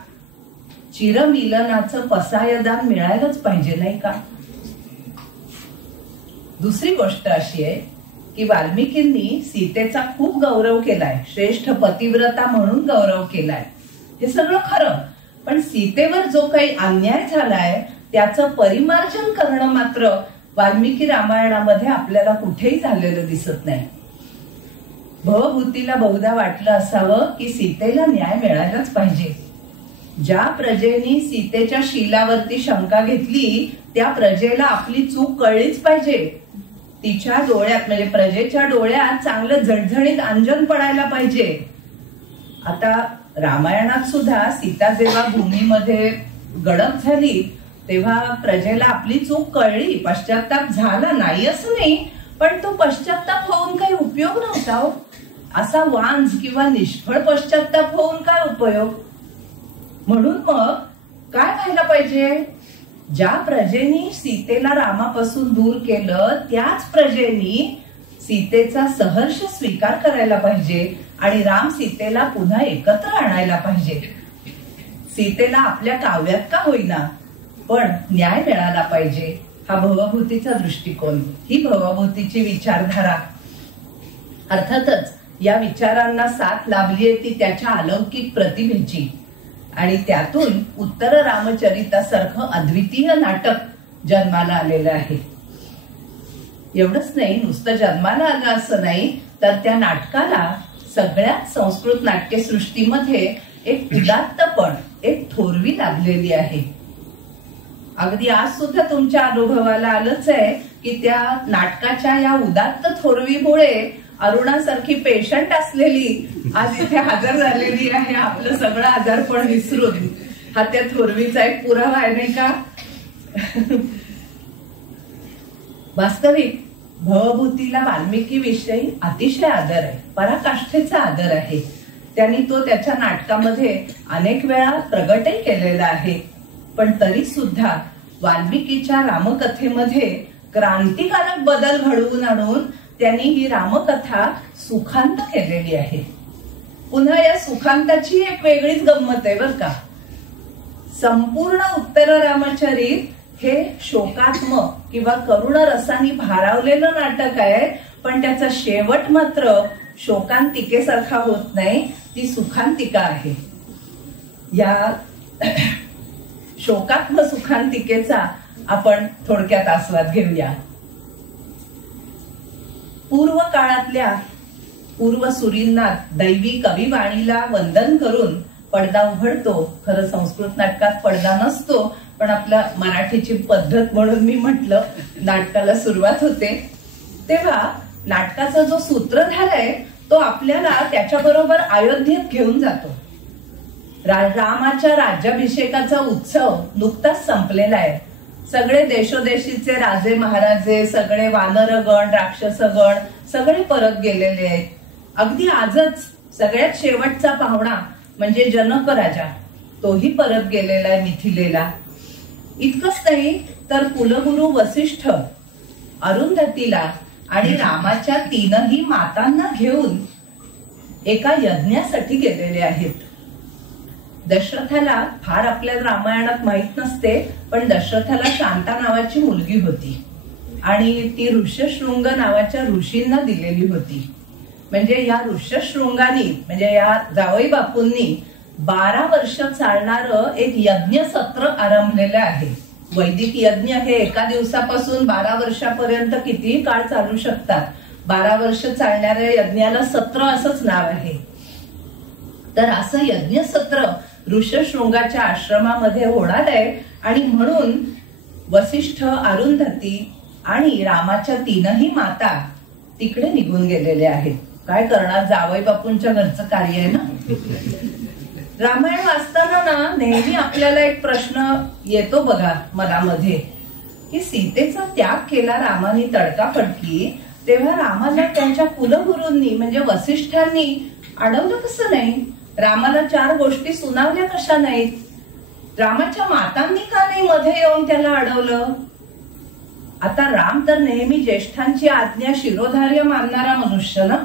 चिरमिलनाचं पसायदान मिळायलाच पाहिजे, नाही का? दुसरी गोष्ट अशी आहे की वाल्मिकींनी सीतेचा खूप गौरव केलाय, श्रेष्ठ पतिव्रता म्हणून गौरव केलाय. हे सगळं खरं, पण सीतेवर जो काही अन्याय झालाय त्याचं परिमार्जन करणं मात्र वाल्मिकी रामायणामध्ये आपल्याला कुठेही झालेलं दिसत नाही. भवभूतीला बहुधा वाटलं असावं की सीतेला न्याय मिळायलाच पाहिजे. ज्या प्रजेनी सीतेच्या शीलावरती शंका घेतली त्या प्रजेला आपली चूक कळलीच पाहिजे. तिच्या डोळ्यात म्हणजे प्रजेच्या डोळ्यात चांगलं झणझणीत अंजन पडायला पाहिजे. आता रामायणात सुद्धा सीता जेव्हा भूमीमध्ये गडप झाली तेव्हा प्रजेला आपली चूक कळली, पश्चाताप झाला नाही असं नाही, पण तो पश्चाताप होऊन काही उपयोग नव्हता. असा वांझ किंवा निष्फळ पश्चाताप होऊन काय उपयोग? म्हणून मग काय व्हायला पाहिजे? ज्या प्रजेनी सीतेला रामापासून दूर केलं त्याच प्रजेनी सीतेचा सहर्ष स्वीकार करायला पाहिजे आणि राम सीतेला पुन्हा एकत्र आणायला पाहिजे. सीतेला आपल्या काव्यात का होईना पण न्याय मिळाला पाहिजे. हा भवभूतीचा दृष्टिकोन, ही भवभूतीची विचारधारा. अर्थातच या विचारांना साथ लाभलीये ती त्याच्या अलौकिक प्रतिभेची आणि त्यातून उत्तर रामचरितासारखं अद्वितीय नाटक जन्माला आलेलं आहे. एवढंच नाही, नुसतं जन्माला आलं असं नाही तर त्या नाटकाला सगळ्याच संस्कृत नाट्यसृष्टीमध्ये एक उदात्तपण, एक थोरवी लाभलेली आहे. अगदी आज सुद्धा तुमच्या अनुभवाला आलंच आहे की त्या नाटकाच्या या उदात्त थोरवीमुळे अरुणासारखी पेशंट असलेली आज इथे हजर झालेली आहे, आपलं सगळं आजारपण विसरून. हा त्या थोरवीचा एक पुरावा आहे, नाही का? वास्तविक भवभूतीला वाल्मिकी विषयी अतिशय आदर आहे, पराकाष्ठेचा आदर आहे. त्यांनी तो त्याच्या नाटकामध्ये अनेक वेळा प्रगटही केलेला आहे. पण तरी सुद्धा वाल्मिकीच्या रामकथेमध्ये क्रांतिकारक बदल घडवून आणून त्यांनी ही रामकथा सुखांत केलेली आहे. पुन्हा या सुखांताची एक वेगळीच गंमत आहे बर का. संपूर्ण उत्तर रामचरित हे शोकात्मक किंवा करुण रसानी भारावलेलं नाटक आहे, पण त्याचा शेवट मात्र शोकांतिकेसारखा होत नाही, ती सुखांतिका आहे. या शोकात्मक सुखांतिकेचा आपण थोडक्यात आस्वाद घेऊया. पूर्व काळातल्या पूर्वसुरींना दैवी कविवाणीला वंदन करून पडदा उघडतो. खरं संस्कृत नाटकात पडदा नसतो, पण आपल्या मराठीची पद्धत म्हणून मी म्हटलं नाटकाला सुरुवात होते. तेव्हा नाटकाचा जो सूत्रधार आहे तो आपल्याला त्याच्याबरोबर अयोध्येत घेऊन जातो. रामाच्या राज्याभिषेकाचा उत्सव नुकताच संपलेला आहे. सगळे देशोदेशीचे राजे महाराजे, सगळे वानरगण, राक्षसगण सगळे परत गेलेले आहेत. अगदी आजच सगळ्यात शेवटचा पाहुणा म्हणजे जनक राजा, तोही परत गेलेला आहे मिथिलेला. इतकंच नाही तर कुलगुरू वसिष्ठ अरुंधतीला आणि रामाच्या तीनही मातांना घेऊन एका यज्ञासाठी गेलेले आहेत. दशरथाला फार आपल्या रामायणात माहित नसते, पण दशरथाला शांता नावाची मुलगी होती आणि ती ऋष्यशृंग नावाच्या ऋषींना दिलेली होती. म्हणजे या ऋष्यशृंगानी म्हणजे या जावई बापूंनी 12 वर्ष चालणारं एक यज्ञ सत्र आरंभलेलं आहे. वैदिक यज्ञ हे एका दिवसापासून 12 वर्षापर्यंत कितीही काळ चालू शकतात. 12 वर्ष चालणाऱ्या यज्ञाला सत्र असंच नाव आहे. तर असं यज्ञ सत्र ऋष्यशृंगाच्या आश्रमामध्ये होणार आहे आणि म्हणून वसिष्ठ, अरुंधती आणि रामाच्या तीनही माता तिकडे निघून गेलेल्या आहेत. काय करणार, जावई बापूंच्या घरचं कार्य आहे ना. रामायण वाचताना ना नेहमी आपल्याला एक प्रश्न येतो बघा मनामध्ये, की सीतेचा त्याग केला रामाने तडकाफडकी, तेव्हा रामाला त्यांच्या कुलगुरूंनी म्हणजे वसिष्ठांनी अडवलं कसं नाही? रामाला 4 गोष्टी सुनावल्या कशा नाहीत? रामाच्या मातांनी का नाही मध्ये येऊन त्याला अडवलं? आता राम तर नेहमी ज्येष्ठांची आज्ञा शिरोधार्य मानणारा मनुष्य ना.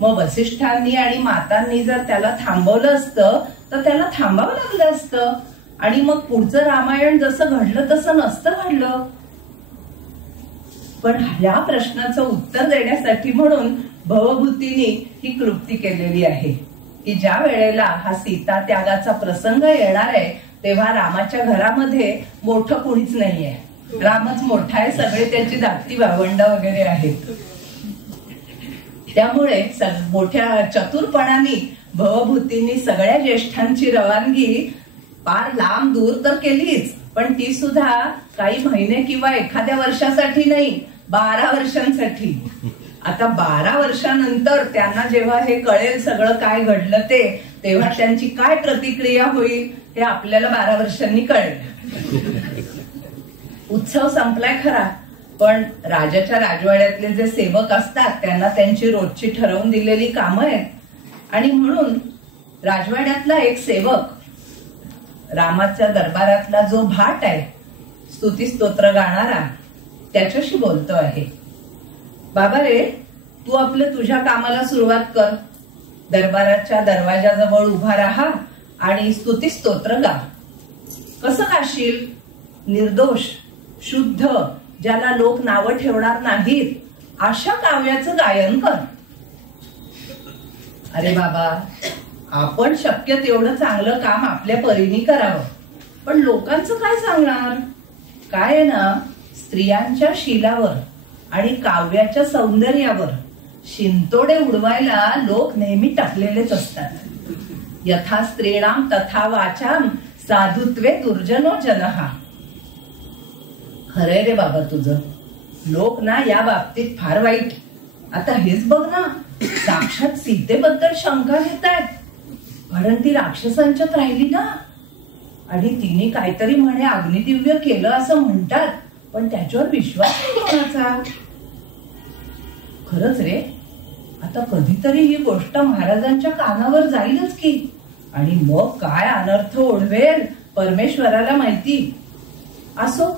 मग वसिष्ठांनी आणि मातांनी जर त्याला थांबवलं असतं तर त्याला थांबावं लागलं असतं, आणि मग पुढचं रामायण जसं घडलं तसं नसतं घडलं. पण या प्रश्नाचं उत्तर देण्यासाठी म्हणून भवभूतीने ही क्लृप्ती केलेली आहे की ज्या वेळेला हा सीता त्यागाचा प्रसंग येणार आहे तेव्हा रामाच्या घरामध्ये मोठं कुणीच नाहीये. रामच मोठा आहे, सगळे त्याची धाकटी भावंड वगैरे आहेत. त्यामुळे मोठ्या चतुरपणाने भवभूतींनी सगळ्या ज्येष्ठांची रवानगी फार लांब दूर तर केलीच, पण ती सुद्धा काही महिने किंवा एखाद्या वर्षासाठी नाही, 12 वर्षांसाठी. आता 12 वर्षानंतर त्यांना जेव्हा हे कळेल सगळं काय घडलं ते, तेव्हा त्यांची काय प्रतिक्रिया होईल हे आपल्याला 12 वर्षांनी कळेल. उत्सव संपलाय खरा, पण राजाच्या राजवाड्यातले जे सेवक असतात त्यांना त्यांची रोजची ठरवून दिलेली कामं आहेत, आणि म्हणून राजवाड्यातला एक सेवक रामाच्या दरबारातला जो भाट आहे स्तुती स्तोत्र गाणारा, त्याच्याशी बोलतो आहे. बाबा रे, तू आपलं तुझ्या कामाला सुरुवात कर. दरबाराच्या दरवाजाजवळ उभा राहा आणि स्तुती स्तोत्र गा. कसं गाशील? निर्दोष, शुद्ध, ज्याला लोक नावं ठेवणार नाहीत अशा काव्याचं गायन कर. अरे बाबा, आपण शक्य तेवढं चांगलं काम आपल्या परीने करावं, पण लोकांचं काय सांगणार? काय आहे ना, स्त्रियांच्या शीलावर आणि काव्याच्या सौंदर्यावर शिंतोडे उडवायला लोक नेहमी टाकलेलेच असतात. यथा स्त्रीणाम तथा वाचाम साधुत्वे दुर्जनो जनहा. खरंय रे बाबा तुझं, लोक ना या बाबतीत फार वाईट. आता हेच बघ ना, साक्षात सीतेबद्दल शंका घेत आहेत, कारण ती राक्षसांच्यात राहिली ना, आणि तिने काहीतरी म्हणे अग्निदिव्य केलं असं म्हणतात, पण त्याच्यावर विश्वास नाही कोणाचा. खरंच रे, आता कधीतरी ही गोष्ट महाराजांच्या कानावर जाईलच की, आणि मग काय अनर्थ ओढवेल परमेश्वराला माहिती. असो,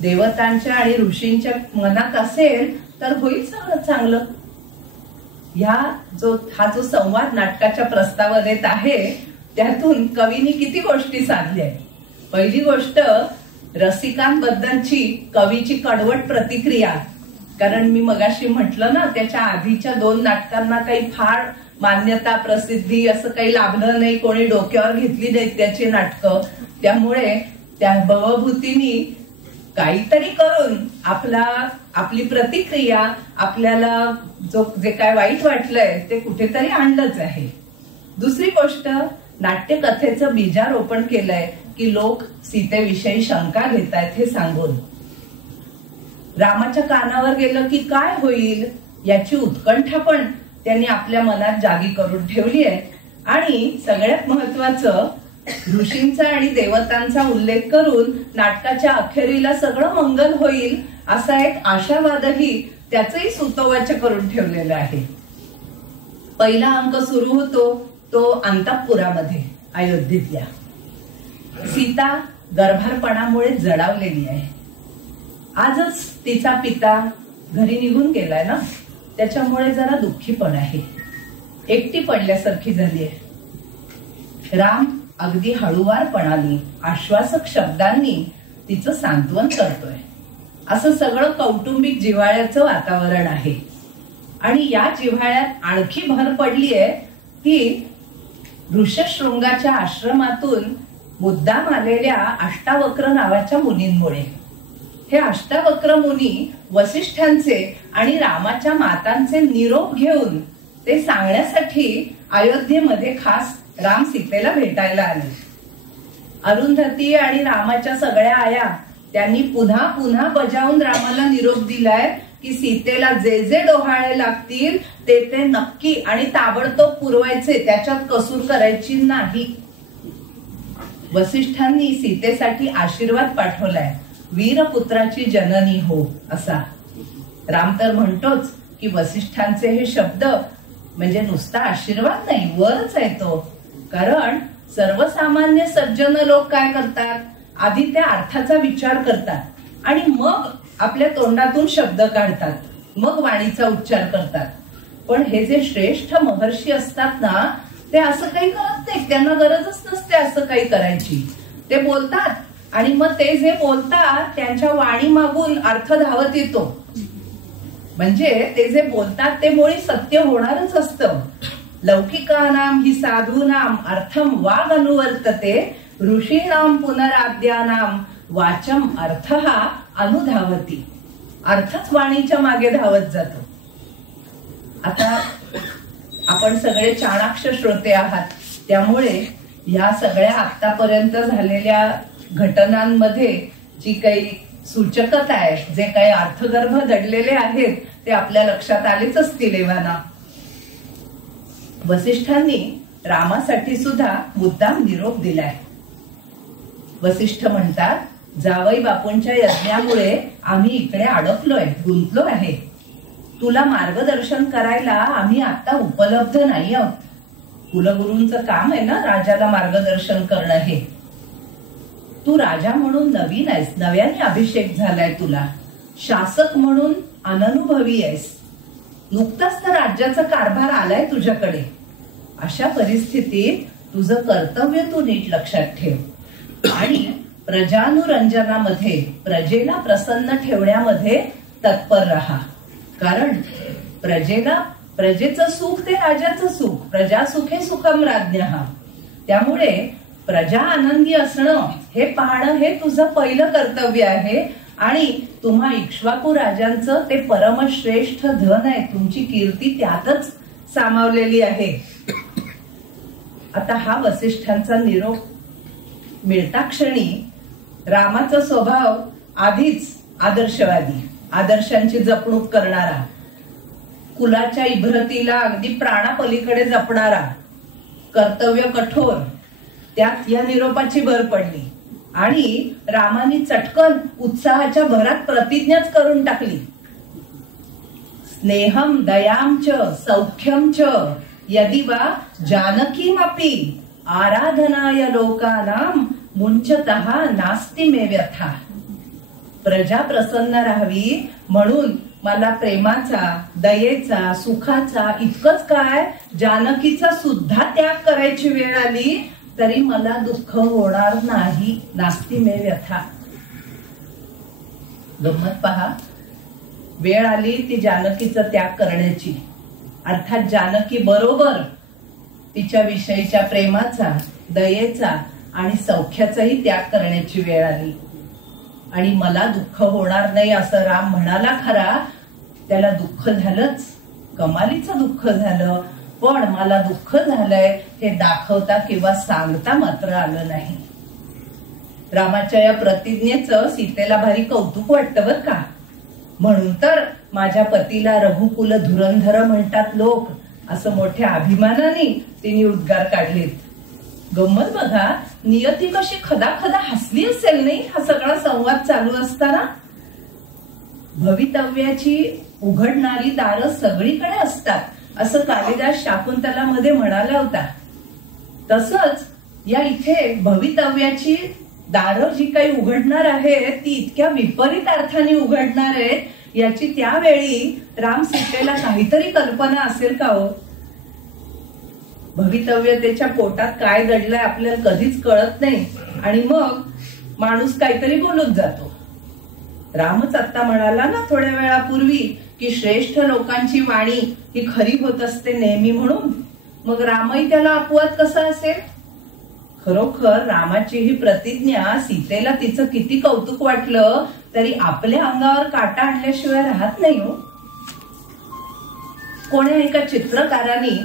देवतांच्या आणि ऋषींच्या मनात असेल तर होईल सगळं चांगलं. हा जो संवाद नाटकाच्या प्रस्तावनेत आहे त्यातून कवीने किती गोष्टी साधल्या आहेत. पहिली गोष्ट, रसिकांबद्दलची कवीची कडवट प्रतिक्रिया. कारण मी मगाशी म्हटलं ना, त्याच्या आधीच्या 2 नाटकांना काही फार मान्यता प्रसिद्धी असं काही लाभलं नाही, कोणी डोक्यावर घेतली नाहीत त्याची नाटकं. त्यामुळे त्या भवभूतींनी काहीतरी करून आपली प्रतिक्रिया, आपल्याला जे काय वाईट वाटलंय ते कुठेतरी आणलंच आहे. दुसरी गोष्ट, नाट्यकथेचं बीजारोपण केलंय की लोक सीतेविषयी शंका घेत आहेत हे सांगून. रामाच्या कानावर गेलं की काय होईल याची उत्कंठा पण त्यांनी आपल्या मनात जागी करून ठेवली आहे. आणि सगळ्यात महत्वाचं, ऋषींचा आणि देवतांचा उल्लेख करून नाटकाच्या अखेरीला सगळं मंगल होईल असा एक आशावादही त्याचंही सुतोवाच करून ठेवलेलं आहे. पहिला अंक सुरू होतो तो अंतःपुरामध्ये, अयोध्येतल्या. सीता गर्भारपणामुळे जडावलेली आहे. आजच तिचा पिता घरी निघून गेलाय ना, त्याच्यामुळे जरा दुःखी पण आहे, एकटी पडल्यासारखी झाली आहे. राम अगदी हळुवारपणाने, आश्वासक शब्दांनी तिचं सांत्वन करतोय. असं सगळं कौटुंबिक जिव्हाळ्याचं वातावरण आहे. आणि या जिव्हाळ्यात आणखी भर पडली आहे ती ऋषशृंगाच्या आश्रमातून मुद्दाम आलेल्या अष्टावक्र नावाच्या मुनींमुळे. हे अष्टावक्र मुनी वसिष्ठांचे आणि रामाच्या मातांचे निरोप घेऊन ते सांगण्यासाठी अयोध्येमध्ये खास राम सीतेला भेटायला आले. अरुंधती आणि रामाच्या सगळ्या आया त्यांनी पुन्हा पुन्हा बजावून रामाला निरोप दिलाय की सीतेला जे जे डोहाळे लागतील ते ते नक्की आणि ताबडतोब पुरवायचे, त्याच्यात कसूर करायची नाही. वसिष्ठांनी सीतेसाठी आशीर्वाद पाठवलाय, वीरपुत्राची जननी हो असा. राम तर म्हणतोच की वसिष्ठांचे हे शब्द म्हणजे नुसता आशीर्वाद नाही, वरच आहे तो. कारण सर्वसामान्य सज्जन लोक काय करतात, आधी त्या अर्थाचा विचार करतात आणि मग आपल्या तोंडातून शब्द काढतात, मग वाणीचा उच्चार करतात. पण हे जे श्रेष्ठ महर्षी असतात ना, ते असं काही करत नाहीत, त्यांना गरजच नसते असं काही करायची. ते बोलतात आणि मग ते जे बोलतात त्यांच्या वाणी मागून अर्थ धावत येतो. म्हणजे ते जे बोलतात ते मुळी सत्य होणारच असतं. लौकिकानाम हि साधूनाम अर्थम वाग अनुवर्तते, ऋषीणाम पुनराद्यानाम वाचम अर्थ हा अनुधावती. अर्थच वाणीच्या मागे धावत जातो. आता आपण सगळे चाणाक्ष श्रोते आहात, त्यामुळे या सगळ्या आतापर्यंत झालेल्या घटनांमध्ये जी काही सूचकता आहे, जे काही अर्थगर्भ दडलेले आहेत ते आपल्या लक्षात आलेच असतील एव्हाना. वसिष्ठांनी रामासाठी सुद्धा मुद्दाम निरोप दिलाय. वसिष्ठ म्हणतात, जावई बापूंच्या यज्ञामुळे आम्ही इकडे अडकलोय, गुंतलो आहे. तुला मार्गदर्शन करायला आम्ही आता उपलब्ध नाही आहोत. कुलगुरूंचं काम आहे ना राजाला मार्गदर्शन करणं हे. तू राजा म्हणून नवीन आहेस, नव्याने अभिषेक झालाय तुला. शासक म्हणून अननुभवी आहेस. नुकताच तर राज्याचा कारभार आलाय तुझ्याकडे. अशा परिस्थितीत तुझं कर्तव्य तू नीट लक्षात ठेव आणि प्रजानुरंजनामध्ये, प्रजेला प्रसन्न ठेवण्यामध्ये तत्पर राहा. कारण प्रजेचं सुख ते राजाचं सुख, प्रजा सुखे सुखम राज्ञः. त्यामुळे प्रजा आनंदी असणं हे पाहणं हे तुझं पहिलं कर्तव्य आहे. आणि तुम्हा इक्ष्वाकू राजांचं ते परमश्रेष्ठ धन आहे, तुमची कीर्ती त्यातच सामावलेली आहे. आता हा वसिष्ठांचा निरोप मिळता क्षणी रामाचा स्वभाव आधीच आदर्शवादी, आदर्शांची जपणूक करणारा, कुलाच्या इभ्रतीला अगदी प्राणापलीकडे जपणारा, कर्तव्य कठोर, त्यात या निरोपाची भर पडली. आणि रामानी चटकन उत्साहाच्या भरात प्रतिज्ञाच करून टाकली. स्नेहम दयाम च सौख्यम च यदि वा जानकीमपि आराधनाय लोकानाम मुंचतः नास्ति मे व्यथा. प्रजा प्रसन्न राहावी म्हणून मला प्रेमाचा, दयेचा, सुखाचा, इतकंच काय जानकीचा सुद्धा त्याग करायची वेळ आली तरी मला दुःख होणार नाही. नास्ति मे व्यथा. गंमत पहा, वेळ आली ती जानकीचा त्याग करण्याची, अर्थात जानकी बरोबर तिच्या विषयीच्या प्रेमाचा, दयेचा आणि सौख्याचाही त्याग करण्याची वेळ आली. आणि मला दुःख होणार नाही असं राम म्हणाला खरा, त्याला दुःख झालंच, कमालीचं दुःख झालं. पण मला दुःख झालंय हे दाखवता किंवा सांगता मात्र आलं नाही. रामाच्या या प्रतिज्ञेचं सीतेला भारी कौतुक वाटतं बर का. म्हणून तर माझ्या पतीला रघुकुल धुरंधर म्हणतात लोक, असं मोठ्या अभिमानाने तिने उद्गार काढलेत. गंमत बघा, नियती कशी खदाखदा हसली असेल नाही हा सगळा संवाद चालू असताना. भवितव्याची उघडणारी दारं सगळीकडे असतात असं कालिदास शाकुंतलामध्ये म्हणाला होता. तसंच या इथे भवितव्याची दारं जी काही उघडणार आहेत ती इतक्या विपरीत अर्थाने उघडणार आहेत याची त्यावेळी राम सीतेला काहीतरी कल्पना असेल का हो. भवितव्यतेच्या पोटात काय दडलंय आपल्याला कधीच कळत नाही आणि मग माणूस काहीतरी बोलत जातो. रामच आता म्हणाला ना थोड्या वेळापूर्वी की श्रेष्ठ लोकांची वाणी ही खरी होत असते नेहमी म्हणून. मग रामही त्याला अपवाद कसा असेल. खरोखर रामाची ही प्रतिज्ञा सीतेला तिचं किती कौतुक वाटलं तरी आपल्या अंगावर काटा आणल्याशिवाय राहत नाही हो. कोण्या एका चित्रकाराने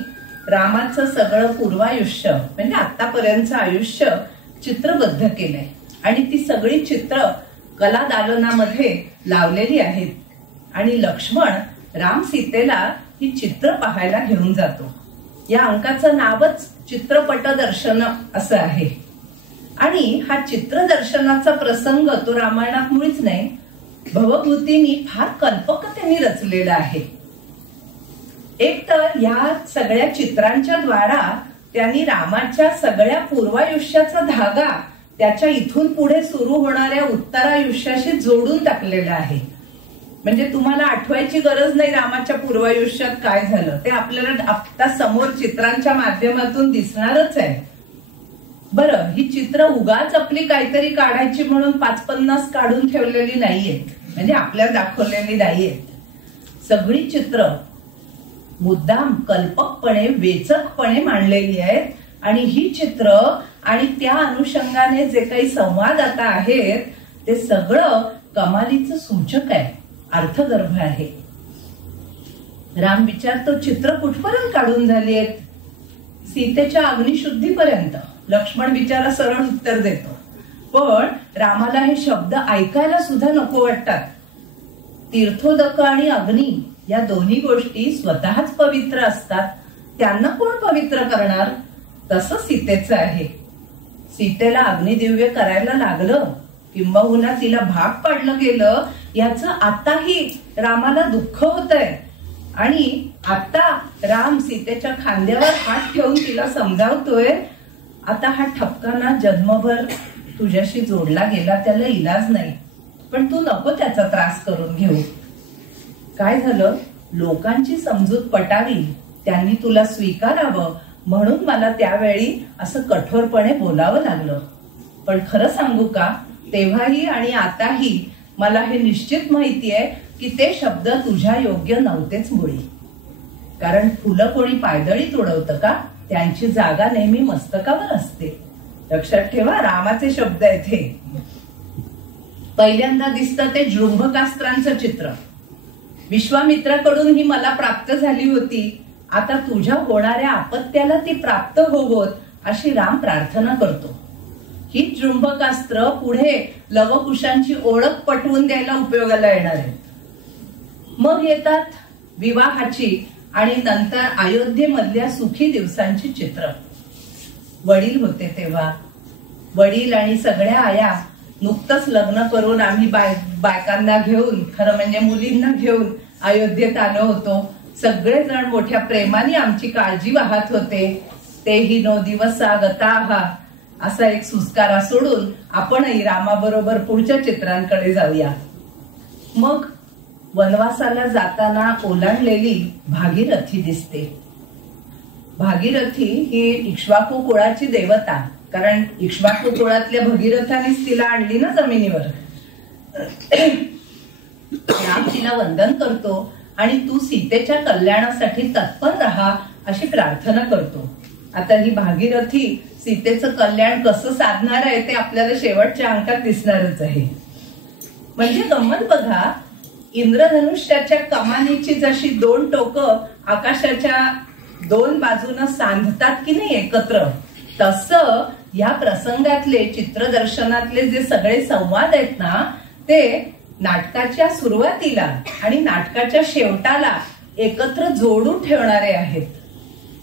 रामाचं सगळं पूर्वायुष्य म्हणजे आतापर्यंतचं आयुष्य चित्रबद्ध केलंय आणि ती सगळी चित्र कला दालनामध्ये लावलेली आहेत. आणि लक्ष्मण राम सीतेला ही चित्र पाहायला घेऊन जातो. या अंकाचं नावच चित्रपट दर्शन असं आहे. आणि हा चित्रदर्शनाचा प्रसंग तो रामायणात मुळीच नाही, भवभूतींनी फार कल्पकतेने रचलेला आहे. एक तर या सगळ्या चित्रांच्या द्वारा त्यांनी रामाच्या सगळ्या पूर्वायुष्याचा धागा त्याच्या इथून पुढे सुरू होणाऱ्या उत्तरायुष्याशी जोडून टाकलेला आहे. म्हणजे तुम्हाला आठवायची गरज नाही रामाच्या पूर्वायुष्यात काय झालं ते, आपल्याला आता समोर चित्रांच्या माध्यमातून दिसणारच आहे. बरं, ही चित्र उगाच आपली काहीतरी काढायची म्हणून 5-50 काढून ठेवलेली नाहीयेत, म्हणजे आपल्याला दाखवलेली नाहीयेत. सगळी चित्र मुद्दाम कल्पकपणे वेचकपणे मांडलेली आहेत. आणि ही चित्र आणि त्या अनुषंगाने जे काही संवाद आता आहेत ते सगळं कमालीचं सूचक आहे, अर्थगर्भ आहे. राम विचारतो चित्र कुठपर्यंत काढून झाली आहेत? सीतेच्या अग्निशुद्धीपर्यंत. लक्ष्मण बिचारा सरळ उत्तर देतो, पण रामाला हे शब्द ऐकायला सुद्धा नको वाटतात. तीर्थोदक आणि अग्नी या दोन्ही गोष्टी स्वतःच पवित्र असतात, त्यांना कोण पवित्र करणार? तसं सीतेचं आहे. सीतेला अग्निदिव्य करायला लागलं, किंबहुना तिला भाग पाडलं गेलं, याचं आताही रामाला दुःख होतंय. आणि आता राम सीतेच्या खांद्यावर हात ठेवून तिला समजावतोय, आता हा ठपकाना जन्मभर तुझ्याशी जोडला गेला, त्याला इलाज नाही, पण तू नको त्याचा त्रास करून घेऊ. काय झालं, लोकांची समजूत पटावी, त्यांनी तुला स्वीकारावं म्हणून मला त्यावेळी असं कठोरपणे बोलावं लागलं. पण खरं सांगू का, तेव्हाही आणि आताही मला हे निश्चित माहिती आहे की ते शब्द तुझ्या योग्य नव्हतेच मुळी. कारण फुलं कोणी पायदळीत उडवतं का? त्यांची जागा नेहमी मस्तकावर असते. लक्षात ठेवा, रामाचे शब्द आहेत हे. पहिल्यांदा दिसतं ते जृंभकास्त्रांचं चित्र. विश्वामित्राकडून ही मला प्राप्त झाली होती, आता तुझ्या होणाऱ्या अपत्याला ती प्राप्त होवोत अशी राम प्रार्थना करतो. ही जृंभकास्त्र पुढे लवकुशांची ओळख पटवून द्यायला उपयोगाला येणार आहेत. मग येतात विवाहाची आणि नंतर अयोध्येमधल्या सुखी दिवसांची चित्र. वडील होते तेव्हा, वडील आणि सगळ्या आया नुकतंच लग्न करून आम्ही बायकांना घेऊन, खरं म्हणजे मुलींना घेऊन अयोध्येत आलो होतो. सगळेजण मोठ्या प्रेमाने आमची काळजी वाहत होते. तेही 9 दिवस गताहा असा एक सुस्कारा सोडून आपणही रामाबरोबर पुढच्या चित्रांकडे जाऊया. मग वनवासाला जाताना ओलांडलेली भागीरथी दिसते. भागीरथी ही इक्ष्वाकू कुळाची देवता, कारण इक्ष्वाकू कुळातल्या भगीरथानेच तिला आणली ना जमिनीवर. राम तिला वंदन करतो आणि तू सीतेच्या कल्याणासाठी तत्पर राहा अशी प्रार्थना करतो. आता ही भागीरथी सीतेचं कल्याण कसं साधणार आहे ते आपल्याला शेवटच्या अंकात दिसणारच आहे. म्हणजे गंमत बघा, इंद्रधनुष्याच्या कमानीची जशी 2 टोकं आकाशाच्या 2 बाजूनं सांधतात की नाही एकत्र, तसं या प्रसंगातले चित्रदर्शनातले जे सगळे संवाद आहेत ना, ते नाटकाच्या सुरुवातीला आणि नाटकाच्या शेवटाला एकत्र जोडून ठेवणारे आहेत.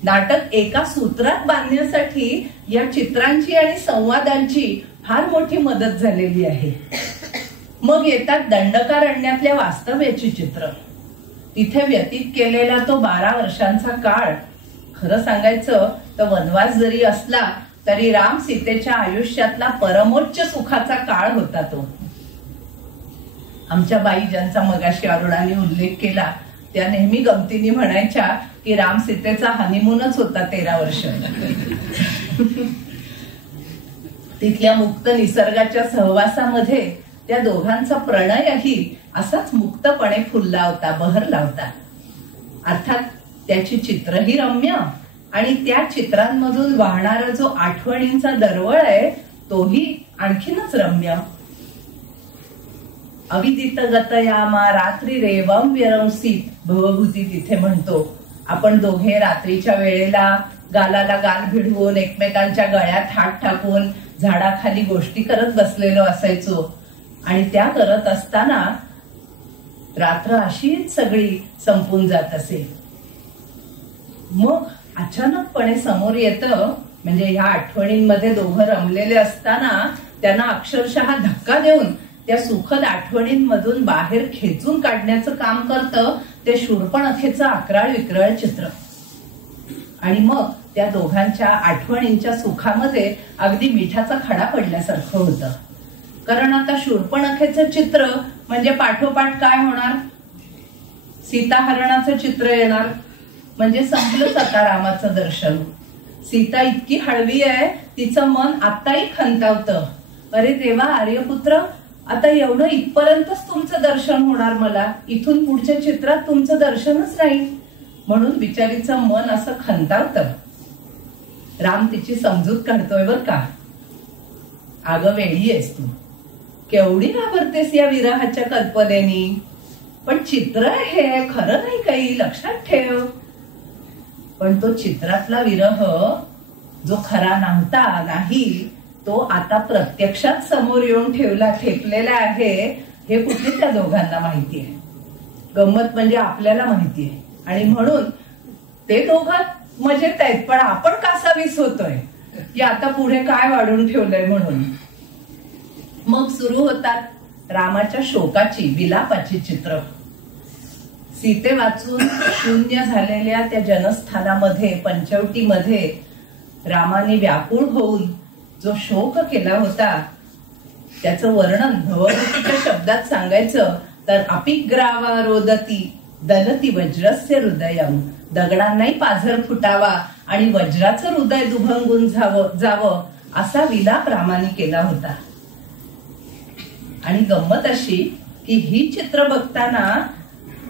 नाटक एका सूत्रात बांधण्यासाठी या चित्रांची आणि संवादांची फार मोठी मदत झालेली आहे. मग येतात दंडकारण्यातल्या वास्तव्याची चित्र. तिथे व्यतीत केलेला तो 12 वर्षांचा काळ, खरं सांगायचं तर वनवास जरी असला तरी राम सीतेच्या आयुष्यातला परमोच्च सुखाचा काळ होता तो. आमच्या बाई ज्यांचा मगाशी अरुणाने उल्लेख केला त्या नेहमी गमतीने म्हणायच्या की राम सीतेचा हनीमूनच होता 13 वर्ष. तिथल्या मुक्त निसर्गाच्या सहवासामध्ये त्या दोघांचा प्रणयही असाच मुक्तपणे फुलला होता, बहरला होता. अर्थात त्याची चित्रही रम्य आणि त्या चित्रांमधून वाहणारा जो आठवणींचा दरवळ आहे तोही आणखीनच रम्य. अविदित गतयामा रात्री रेवम व्यरंसीत भवभूती तिथे म्हणतो. आपण दोघे रात्रीच्या वेळेला गालाला गाल भिडवून एकमेकांच्या गळ्यात हात टाकून झाडाखाली गोष्टी करत बसलेलो असायचो. आणि त्या करत असताना रात्र अशीच सगळी संपून जात असे. मग अचानकपणे समोर येतं, म्हणजे ह्या आठवणींमध्ये दोघं रमलेले असताना त्यांना अक्षरशः धक्का देऊन त्या सुखद आठवणींमधून बाहेर खेचून काढण्याचं काम करतं ते शूर्पणखेचं अक्राळ विक्राळ चित्र. आणि मग त्या दोघांच्या आठवणींच्या सुखामध्ये अगदी मिठाचा खडा पडल्यासारखं होतं. कारण आता शूर्पणखेचं चित्र म्हणजे पाठोपाठ काय होणार, सीताहरणाचं चित्र येणार. म्हणजे संपलंच आता रामाचं दर्शन. सीता इतकी हळवी आहे, तिचं मन आत्ताही खंतावतं. अरे देवा, आर्यपुत्र, आता एवढं इथपर्यंतच तुमचं दर्शन होणार मला, इथून पुढच्या चित्रात तुमचं दर्शनच नाही. म्हणून बिचारीचं मन असं खंतावतं. राम तिची समजूत काढतोय बर का. अगं वेळी आहेस तू, केवढी घाबरतेस या विरहाच्या कल्पनेनी. पण चित्र हे खरं नाही काही, लक्षात ठेव. पण तो चित्रातला विरह जो खरा नव्हता नाही, तो आता प्रत्यक्षात समोर येऊन ठेपलेला आहे, हे कुठे त्या दोघांना माहितीये. गंमत म्हणजे आपल्याला माहितीये. आणि म्हणून ते दोघं मजेत आहेत, पण आपण कासावीस होतोय की आता पुढे काय वाढून ठेवलंय म्हणून. मग सुरू होतात रामाच्या शोकाची, विलापाची चित्र. सीते वाचून शून्य झालेल्या त्या जनस्थानामध्ये, पंचवटीमध्ये रामाने व्याकुळ होऊन जो शोक केला होता, त्याचं वर्णन भवभूतीच्या शब्दात सांगायचं तर अपिग्रावा रोदती दलती वज्रस्य हृदयम. दगडांनाही पाझर फुटावा आणि वज्राचं हृदय दुभंगून जावं असा विलाप रामाने केला होता. आणि गंमत अशी की ही चित्र बघताना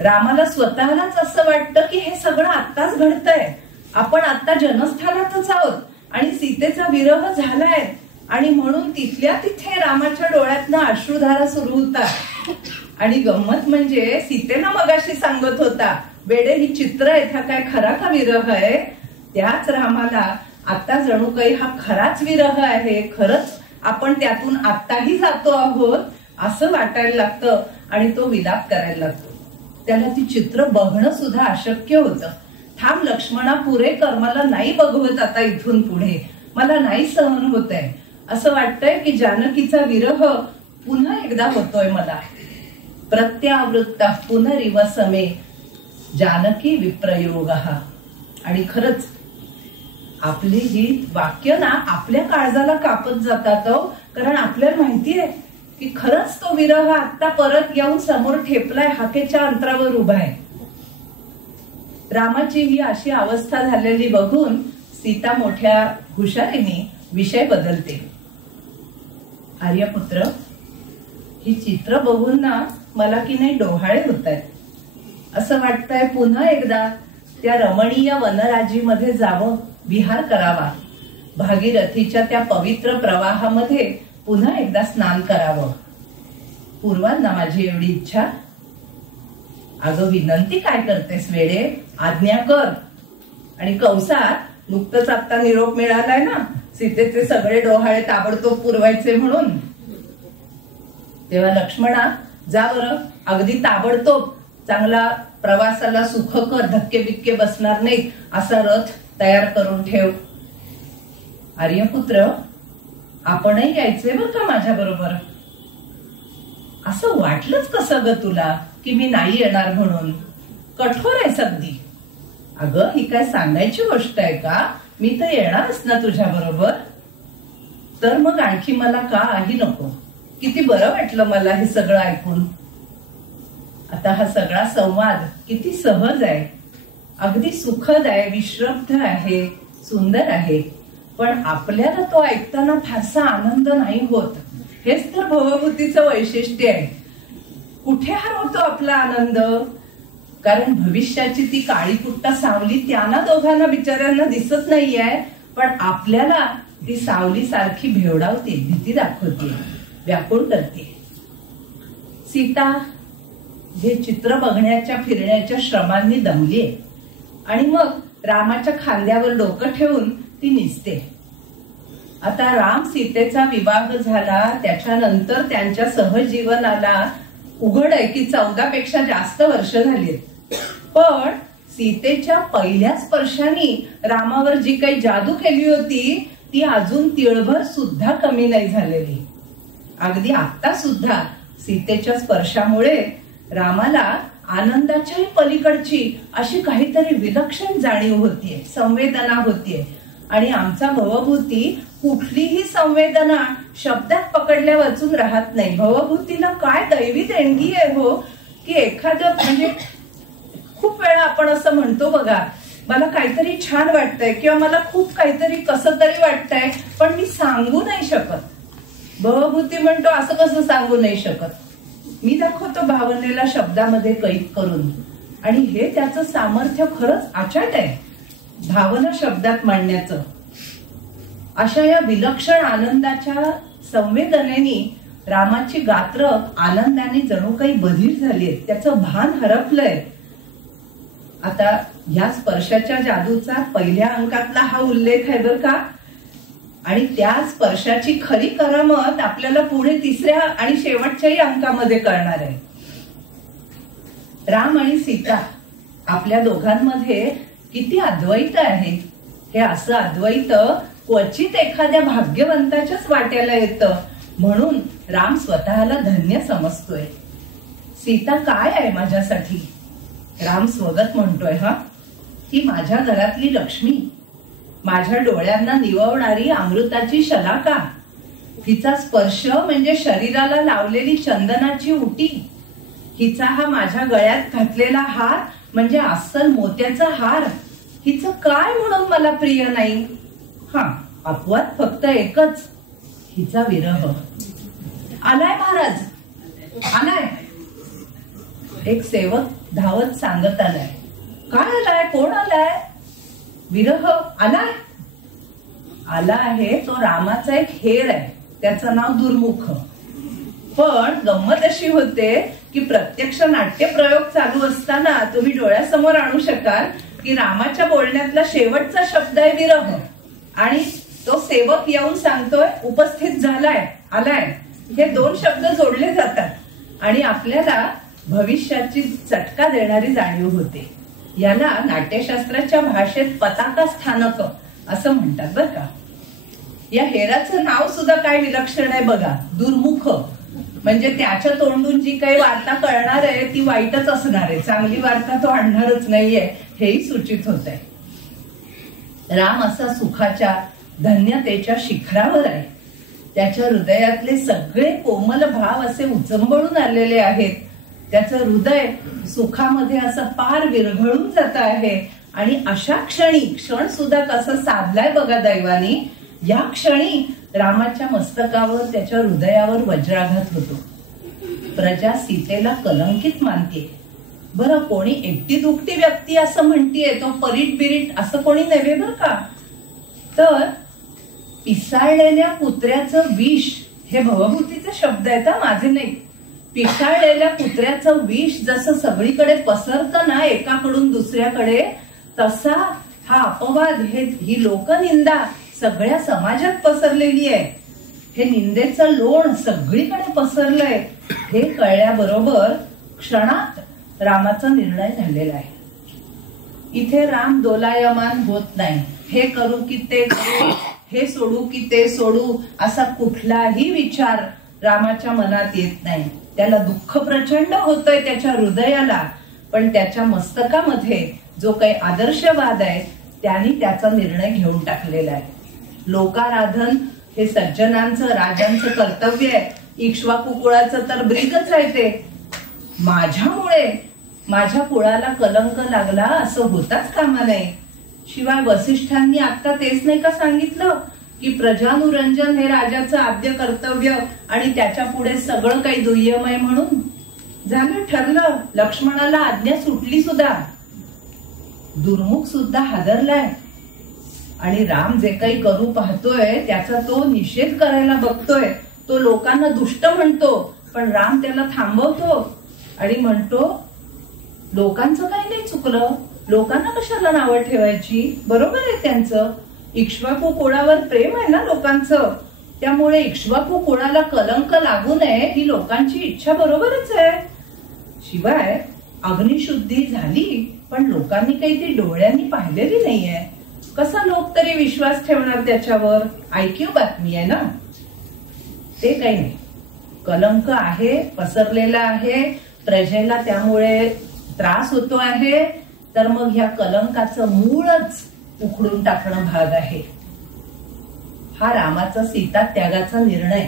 रामाला स्वतःलाच असं वाटतं की हे सगळं आत्ताच घडतंय. आपण आता जनस्थानातच आहोत आणि सीतेचा विरह झालाय. आणि म्हणून तिथल्या तिथे रामाच्या डोळ्यातनं अश्रुधारा सुरू होतात. आणि गंमत म्हणजे सीतेना मगाशी सांगत होता, वेडे ही चित्र आहेत, हा काय खरा का विरह आहे. त्याच रामाला आता जणू काही हा खराच विरह आहे, खरंच आपण त्यातून आत्ताही जातो आहोत असं वाटायला लागतं. आणि तो विलाप करायला लागतो. त्याला ती चित्र बघणं सुद्धा अशक्य होतं. थांब लक्ष्मणा, पुरे कर, मला नाही बघवत आता इथून पुढे, मला नाही सहन होत आहे. असं वाटतंय की जानकीचा विरह पुन्हा एकदा होतोय मला. प्रत्यावृत्त पुनरिव समे जानकी विप्रयोग. आणि खरंच आपली ही वाक्य ना आपल्या काळजाला कापत जातात. कारण आपल्याला माहितीये की खरंच तो विरह आता परत येऊन समोर ठेपलाय, हाकेच्या अंतरावर उभा आहे. रामाची ही अशी अवस्था झालेली बघून सीता मोठ्या हुशारीने विषय बदलते. आर्यपुत्र, ही चित्र बघून ना मला की नाही डोहाळे होत आहेत. असं वाटतंय पुन्हा एकदा त्या रमणीय वनराजीमध्ये जावं, विहार करावा, भागीरथीच्या त्या पवित्र प्रवाहामध्ये पुन्हा एकदा स्नान करावं. पूर्वांना माझी एवढी इच्छा. अगं विनंती काय करतेस वेडे, आज्ञा कर. आणि कंसात नुकतंच आता निरोप मिळालाय ना सीतेचे सगळे डोहाळे ताबडतोब पुरवायचे म्हणून. तेव्हा लक्ष्मणा जा बरं, अगदी ताबडतोब चांगला प्रवासाला सुखकर, धक्के बिक्के बसणार नाहीत असा रथ तयार करून ठेव. आर्यपुत्र, आपणही यायचे बर का माझ्या बरोबर. असं वाटलंच कसं ग तुला की मी नाही येणार म्हणून. कठोर आहेस अगदी. अगं ही काय सांगायची गोष्ट आहे का, मी तर येणारच ना तुझ्या बरोबर. तर मग आणखी मला काही नको. किती बरं वाटलं मला हे सगळं ऐकून. आता हा सगळा संवाद किती सहज आहे, अगदी सुखद आहे, विश्रब्ध आहे, सुंदर आहे. पण आपल्याला तो ऐकताना फारसा आनंद नाही होत. हेच तर भवभूतीचं वैशिष्ट्य आहे. कुठे हरवतो आपला आनंद. कारण भविष्याची ती काळी कुट्टा सावली त्यांना दोघांना बिचाऱ्यांना दिसत नाहीये, पण आपल्याला ती सावली सारखी भेवडावते, भीती दाखवते, व्याकुळ करते. सीता हे चित्र बघण्याच्या फिरण्याच्या श्रमांनी दमलीये आणि मग रामाच्या खांद्यावर डोकं ठेवून ती निसते. आता राम सीतेचा विवाह झाला, त्याच्यानंतर त्यांच्या सहजीवनाला उघड आहे की 14 पेक्षा जास्त वर्ष झालीत, पण सीतेच्या पहिल्या स्पर्शाने रामावर जी काही जादू केली होती ती अजून तिळभर सुद्धा कमी नाही झालेली. अगदी आता सुद्धा सीतेच्या स्पर्शामुळे रामाला आनंदाच्याही पलीकडची अशी काहीतरी विलक्षण जाणीव होतीये, संवेदना होतीये. आणि आमचा भवभूती कुठलीही संवेदना शब्दात पकडल्या वाचून राहत नाही. भवभूतीला काय दैवी देणगी आहे हो, की एखादं म्हणजे खूप वेळा आपण असं म्हणतो बघा, मला काहीतरी छान वाटतंय किंवा मला खूप काहीतरी कसं तरी वाटतंय, पण मी सांगू नाही शकत. भवभूती म्हणतो असं कसं सांगू नाही शकत, मी दाखवतो भावनेला शब्दामध्ये कैद करून. आणि हे त्याचं सामर्थ्य खरंच अचाट आहे, भावना शब्दात मांडण्याचं. अशा या विलक्षण आनंदाच्या संवेदनेने रामाची गात्र आनंदाने जणू काही बधीर झालीत, त्याचं भान हरपलंय. आता या स्पर्शाच्या जादूचा पहिल्या अंकातला हा उल्लेख आहे बर का, आणि त्या स्पर्शाची खरी करामत आपल्याला पुढे तिसऱ्या आणि शेवटच्याही अंकामध्ये कळणार आहे. राम आणि सीता आपल्या दोघांमध्ये किती अद्वैत आहे. हे असं अद्वैत क्वचित एखाद्या भाग्यवंताच्याच वाट्याला येतं, म्हणून राम स्वतःला धन्य समजतोय. सीता काय आहे माझ्यासाठी, राम स्वगत म्हणतोय. हा, ती माझ्या घरातली लक्ष्मी, माझ्या डोळ्यांना निववणारी अमृताची शलाका, हिचा स्पर्श म्हणजे शरीराला लावलेली चंदनाची उटी, हिचा हा माझ्या गळ्यात घातलेला हार म्हणजे अस्सल मोत्याचा हार, हिचं काय म्हणून मला प्रिय नाही. हा, अपवाद फक्त एकच, हिचा विरह. आलाय महाराज, आलाय. एक सेवक धावत सांगत आलाय. काय आलाय, कोण आलाय? विरह आलाय. आला आहे तो रामाचा एक हेर आहे, त्याचं नाव दुर्मुख. पण गंमत अशी होते की प्रत्यक्ष नाट्यप्रयोग चालू असताना तुम्ही डोळ्यासमोर आणू शकाल की रामाच्या बोलण्यातला शेवटचा शब्द आहे विरह, आणि तो सेवक येऊन सांगतोय उपस्थित झालाय, आलाय. हे दोन शब्द जोडले जातात आणि आपल्याला भविष्याची चटका देणारी जाणीव होते. याला नाट्यशास्त्राच्या भाषेत पताका स्थानक असं म्हणतात बर का. या हेराचं नाव सुद्धा काय विलक्षण आहे बघा, दुर्मुख. म्हणजे त्याच्या तोंडून जी काही वार्ता कळणार आहे ती वाईटच असणार आहे, चांगली वार्ता तो आणणारच नाहीये, हेही सूचित होत आहे. राम असा सुखाच्या धन्यतेच्या शिखरावर आहे. त्याच्या हृदयातले सगळे कोमल भाव असे उचंबळून आलेले आहेत. त्याचं हृदय सुखामध्ये असं पार विरघळून जात आहे. आणि अशा क्षणी, क्षण सुद्धा कसं साधलाय बघा दैवानी, या क्षणी रामाच्या मस्तकावर, त्याच्या हृदयावर वज्राघात होतो. प्रजा सीतेला कलंकित मानते. बरं, कोणी एकटी दुकटी व्यक्ती असं म्हणतीये, तो परीट बिरीट असं कोणी नव्हे बर का. तर पिसाळलेल्या कुत्र्याचं विष, हे भवभूतीचे शब्द आहेत, माझे नाही. पिसाळलेल्या कुत्र्याचं विष जसं सगळीकडे पसरतं ना एकाकडून दुसऱ्याकडे, तसा हा अपवाद, ही लोकनिंदा सगळ्या समाजात पसरलेली आहे. हे निंदेचं लोण सगळीकडे पसरलंय. हे कळल्याबरोबर क्षणात रामाचा निर्णय झालेला आहे. इथे राम दोलायमान होत नाही. हे करू की ते करू, हे सोडू की ते सोडू, असा कुठलाही विचार रामाच्या मनात येत नाही. त्याला दुःख प्रचंड होतंय त्याच्या हृदयाला, पण त्याच्या मस्तकामध्ये जो काही आदर्शवाद आहे त्यांनी त्याचा निर्णय घेऊन टाकलेला आहे. लोकाराधन हे सज्जनांचं, राजांचं कर्तव्य आहे. इक्ष्वाकू कुळाचं तर ब्रीदच राहते. माझ्यामुळे माझ्या कुळाला कलंक लागला असं होताच कामा नये. शिवाय वसिष्ठांनी आता तेच नाही का सांगितलं की प्रजानुरंजन हे राजाचं आद्य कर्तव्य आणि त्याच्या पुढे सगळं काही दुय्यम आहे म्हणून. झालं, ठरलं. लक्ष्मणाला आज्ञा सुटली सुद्धा. दुर्मुख सुद्धा हादरलाय आणि राम जे काही करू पाहतोय त्याचा तो निषेध करायला बघतोय. तो लोकांना दुष्ट म्हणतो, पण राम त्याला थांबवतो आणि म्हणतो लोकांचं काही नाही चुकलं, लोकांना कशाला नावं ठेवायची, बरोबर आहे त्यांचं. इक्ष्वाकू कुळावर प्रेम आहे ना लोकांचं, त्यामुळे इक्ष्वाकू कुळाला कलंक लागू नये ही लोकांची इच्छा बरोबरच आहे. शिवाय अग्निशुद्धी झाली, पण लोकांनी काही ती डोळ्यांनी पाहिलेली नाहीये. कसा लोक तरी विश्वास ठेवणार त्याच्यावर? ऐकीव बातमी आहे ना. ते काही नाही. कलंक आहे, पसरलेला आहे, प्रजेला त्यामुळे त्रास होतो आहे. तर मग ह्या कलंकाचं मूळच उखडून टाकणं भाग आहे. हा रामाचा सीता त्यागाचा निर्णय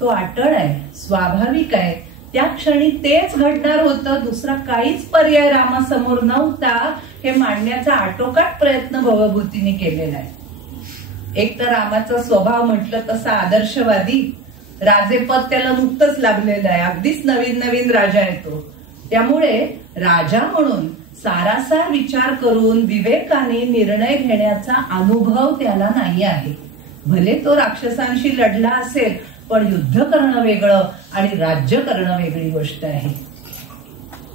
तो अटळ आहे, स्वाभाविक आहे. त्या क्षणी तेच घडणार होतं, दुसरा काहीच पर्याय रामासमोर नव्हता. हे मांडण्याचा आटोकाट प्रयत्न भवभूतीने केलेला आहे. एक तर रामाचा स्वभाव म्हटलं तसा आदर्शवादी, राजेपद त्याला नुकतंच लाभलेलं आहे, अगदीच नवीन नवीन राजा येतो. त्यामुळे राजा म्हणून सारासार विचार करून विवेकाने निर्णय घेण्याचा अनुभव त्याला नाही आहे. भले तो राक्षसांशी लढला असेल, पण युद्ध करणं वेगळं आणि राज्य करणं वेगळी गोष्ट आहे.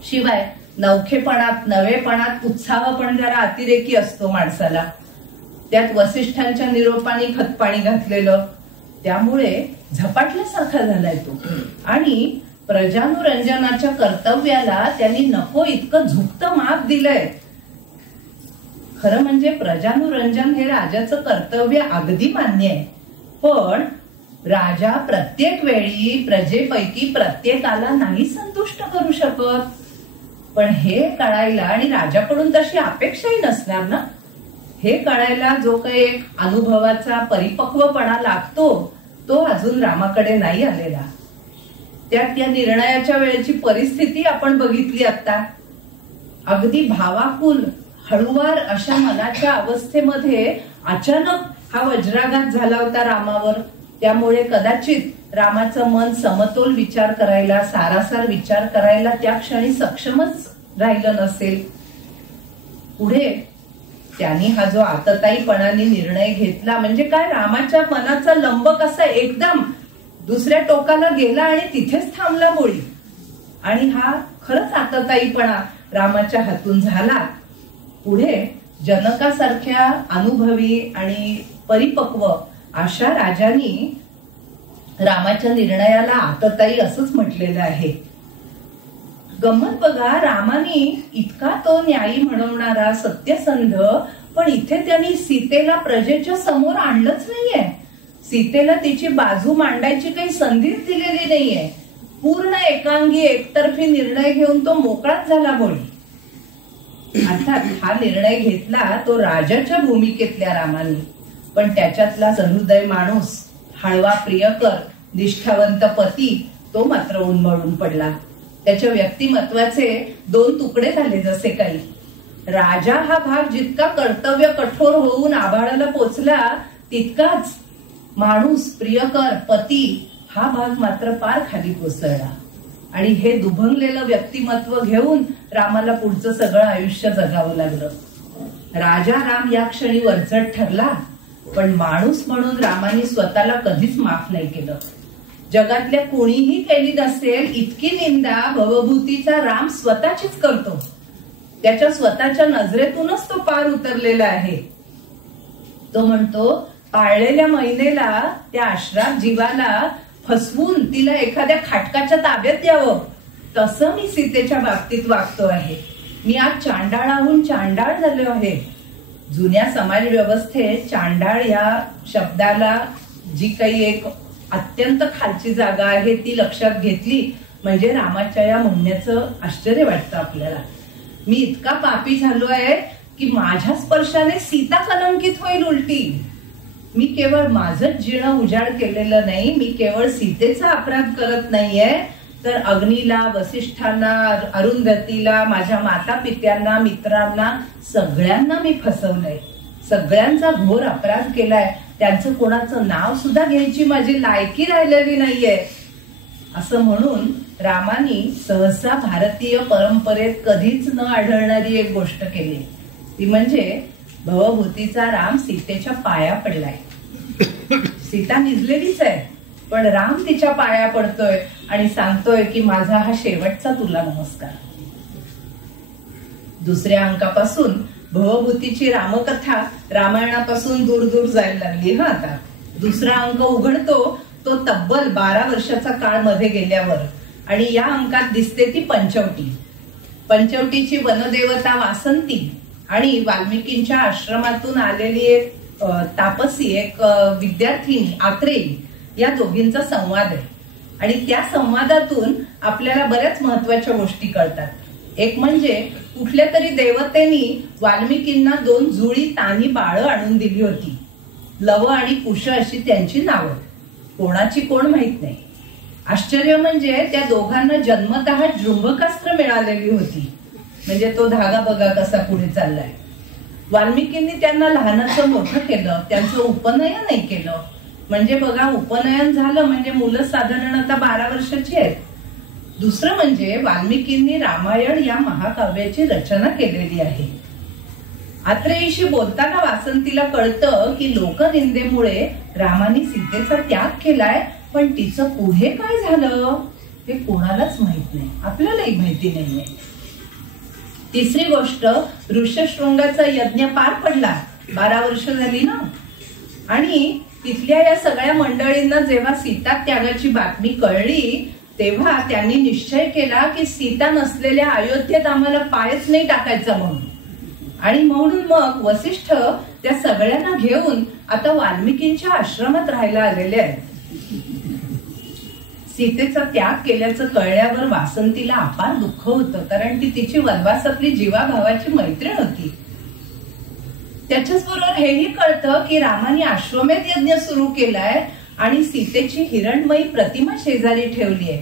शिवाय नवखेपणात नवेपणात उत्साह पण जरा अतिरेकी असतो माणसाला. त्यात वसिष्ठांच्या निरोपाने खतपाणी घातलेलं, त्यामुळे झपाटल्यासारखा झालाय तो. आणि प्रजानुरंजनाच्या कर्तव्याला त्यांनी नको इतकं झुकतं माप दिलंय. खरं म्हणजे प्रजानुरंजन हे राजाचं कर्तव्य अगदी मान्य आहे, पण राजा प्रत्येक वेळी प्रजेपैकी प्रत्येकाला नाही संतुष्ट करू शकत. पण हे कळायला, आणि राजाकडून तशी अपेक्षाही नसणार ना, हे कळायला जो काही एक अनुभवाचा परिपक्वपणा लागतो तो अजून रामाकडे नाही आलेला. त्यात या निर्णयाच्या वेळेची परिस्थिती आपण बघितली आता. अगदी भावाकुल हळुवार अशा मनाच्या अवस्थेमध्ये अचानक हा वज्राघात झाला होता रामावर. त्यामुळे कदाचित रामाचं मन समतोल विचार करायला, सारासार विचार करायला त्या क्षणी सक्षमच राहिलं नसेल. पुढे त्यांनी हा जो आतताईपणाने निर्णय घेतला, म्हणजे काय, रामाच्या मनाचा लंब कसा एकदम दुसऱ्या टोकाला गेला आणि तिथेच थांबला मुळी. आणि हा खरंच आतताईपणा रामाच्या हातून झाला. पुढे जनकासारख्या अनुभवी आणि परिपक्व अशा राजांनी रामाच्या निर्णयाला आतताई असंच म्हटलेलं आहे. गंमत बघा, रामाने इतका तो न्यायी म्हणवणारा सत्यसंध, पण इथे त्यांनी सीतेला प्रजेच्या समोर आणलंच नाहीये. सीतेला तिची बाजू मांडायची काही संधीच दिलेली नाहीये. पूर्ण एकांगी एकतर्फी निर्णय घेऊन तो मोकळाच झाला मुळी. अर्थात हा निर्णय घेतला तो राजाच्या भूमिकेतल्या रामाने, पण त्याच्यातला सहृदय माणूस, हळवा प्रियकर, निष्ठावंत पती तो मात्र उन्मळून पडला. त्याच्या व्यक्तिमत्वाचे दोन तुकडे झाले जसे काही. राजा हा भाग जितका कर्तव्य कठोर होऊन आभाळाला पोचला, तितकाच माणूस, प्रियकर, पती हा भाग मात्र पार खाली कोसळला. आणि हे दुभंगलेलं व्यक्तिमत्व घेऊन रामाला पुढचं सगळं आयुष्य जगावं लागलं. राजा राम या क्षणी वरचढ ठरला, पण माणूस म्हणून रामाने स्वतःला कधीच माफ नाही केलं. जगातल्या कोणीही केली नसेल इतकी निंदा भवभूतीचा राम स्वतःचीच करतो. त्याच्या स्वतःच्या नजरेतूनच तो पार उतरलेला आहे. तो म्हणतो, पाळलेल्या महिलेला, त्या आश्रात जीवाला फसवून तिला एखाद्या खाटकाच्या ताब्यात द्यावं, तसं मी सीतेच्या बाबतीत वागतो आहे. मी आज चांडाळाहून चांडाळ झालो आहे. जुन्या समाज व्यवस्थेत चांडाळ या शब्दाला जी काही एक अत्यंत खालची जागा आहे ती लक्षात घेतली म्हणजे रामाच्या या म्हणण्याचं आश्चर्य वाटतं आपल्याला. मी इतका पापी झालो आहे की माझ्या स्पर्शाने सीता कलंकित होईल उलटी. मी केवळ माझंच जीर्ण उजाड केलेलं नाही, मी केवळ सीतेचा अपराध करत नाहीये, तर अग्नीला, वसिष्ठांना, अरुंधतीला, माझ्या माता पित्यांना, मित्रांना, सगळ्यांना मी फसवलंय. सगळ्यांचा घोर अपराध केलाय. त्यांचं कोणाचं नाव सुद्धा घ्यायची माझी लायकी राहिलेली नाहीये. असं म्हणून रामानी सहसा भारतीय परंपरेत कधीच न आढळणारी एक गोष्ट केली. ती म्हणजे भवभूतीचा राम सीतेच्या पाया पडलाय. सीता निजलेलीच आहे, पण राम तिच्या पाया पडतोय आणि सांगतोय की माझा हा शेवटचा तुला नमस्कार. दुसऱ्या अंकापासून भवभूतीची रामकथा रामायणापासून दूर दूर जायला लागली. हा आता दुसरा अंक उघडतो तो तब्बल 12 वर्षाचा काळ मध्ये गेल्यावर. आणि या अंकात दिसते ती पंचवटी. पंचवटीची वनदेवता वासंती आणि वाल्मिकींच्या आश्रमातून आलेली एक तापसी, एक विद्यार्थिनी आत्रेयी, या दोघींचा संवाद आहे. आणि त्या संवादातून आपल्याला बऱ्याच महत्वाच्या गोष्टी कळतात. एक म्हणजे कुठल्या तरी देवतेनी वाल्मिकींना 2 जुळी तान्ही बाळं आणून दिली होती. लव आणि कुश अशी त्यांची नावं. कोणाची कोण माहित नाही. आश्चर्य म्हणजे त्या दोघांना जन्मतः जृंभकास्त्र मिळालेली होती. म्हणजे तो धागा बघा कसा पुढे चाललाय. वाल्मिकींनी त्यांना लहानाचं मोठं केलं, त्यांचं उपनयनही केलं. म्हणजे बघा, उपनयन झालं म्हणजे मुलं साधारण आता 12 वर्षाची आहेत. दुसरं म्हणजे वाल्मिकींनी रामायण या महाकाव्याची रचना केलेली आहे. आत्रेयीशी बोलताना वासंतीला कळतं की लोकनिंदेमुळे रामाने सीतेचा त्याग केलाय, पण तिचं पुढे काय झालं हे कोणालाच माहित नाही, आपल्यालाही माहिती नाहीये. तिसरी गोष्ट, ऋष्यशृंगाचा यज्ञ पार पडला, 12 वर्ष झाली ना. आणि तिथल्या या सगळ्या मंडळींना जेव्हा सीता त्यागाची बातमी कळली तेव्हा त्यांनी निश्चय केला की सीता नसलेल्या अयोध्येत आम्हाला पायच नाही टाकायचा म्हणून. आणि म्हणून मग वसिष्ठ त्या सगळ्यांना घेऊन आता वाल्मिकींच्या आश्रमात राहायला आलेले आहेत. सीतेचा त्याग केल्याचं कळल्यावर वासंतीला अपार दुःख होतं, कारण ती तिची वनवासातली जीवाभावाची मैत्रीण होती. त्याच्याच बरोबर हेही कळतं की रामाने अश्वमेध यज्ञ सुरू केलाय आणि सीतेची हिरणमयी प्रतिमा शेजारी ठेवली आहे.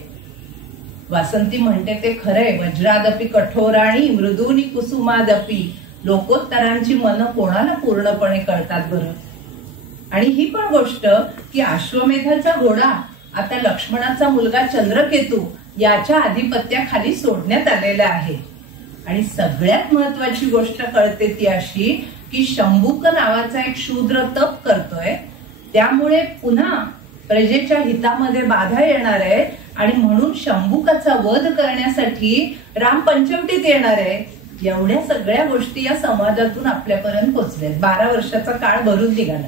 वासंती म्हणते ते खरंय, वज्रादपी कठोराणी मृदूनी कुसुमादपी, लोकोत्तरांची मन कोणाला पूर्णपणे कळतात बरं. आणि ही पण गोष्ट की अश्वमेधाचा घोडा आता लक्ष्मणाचा मुलगा चंद्रकेतू याच्या आधिपत्याखाली सोडण्यात आलेला आहे. आणि सगळ्यात महत्वाची गोष्ट कळते ती अशी की शंभूक नावाचा एक शूद्र तप करतोय, त्यामुळे पुन्हा प्रजेच्या हितामध्ये बाधा येणार आहे. आणि म्हणून शंभूकाचा वध करण्यासाठी राम पंचवटीत येणार आहे. एवढ्या सगळ्या गोष्टी या संवादातून आपल्यापर्यंत पोहोचल्या. 12 वर्षाचा काळ भरून निघाला.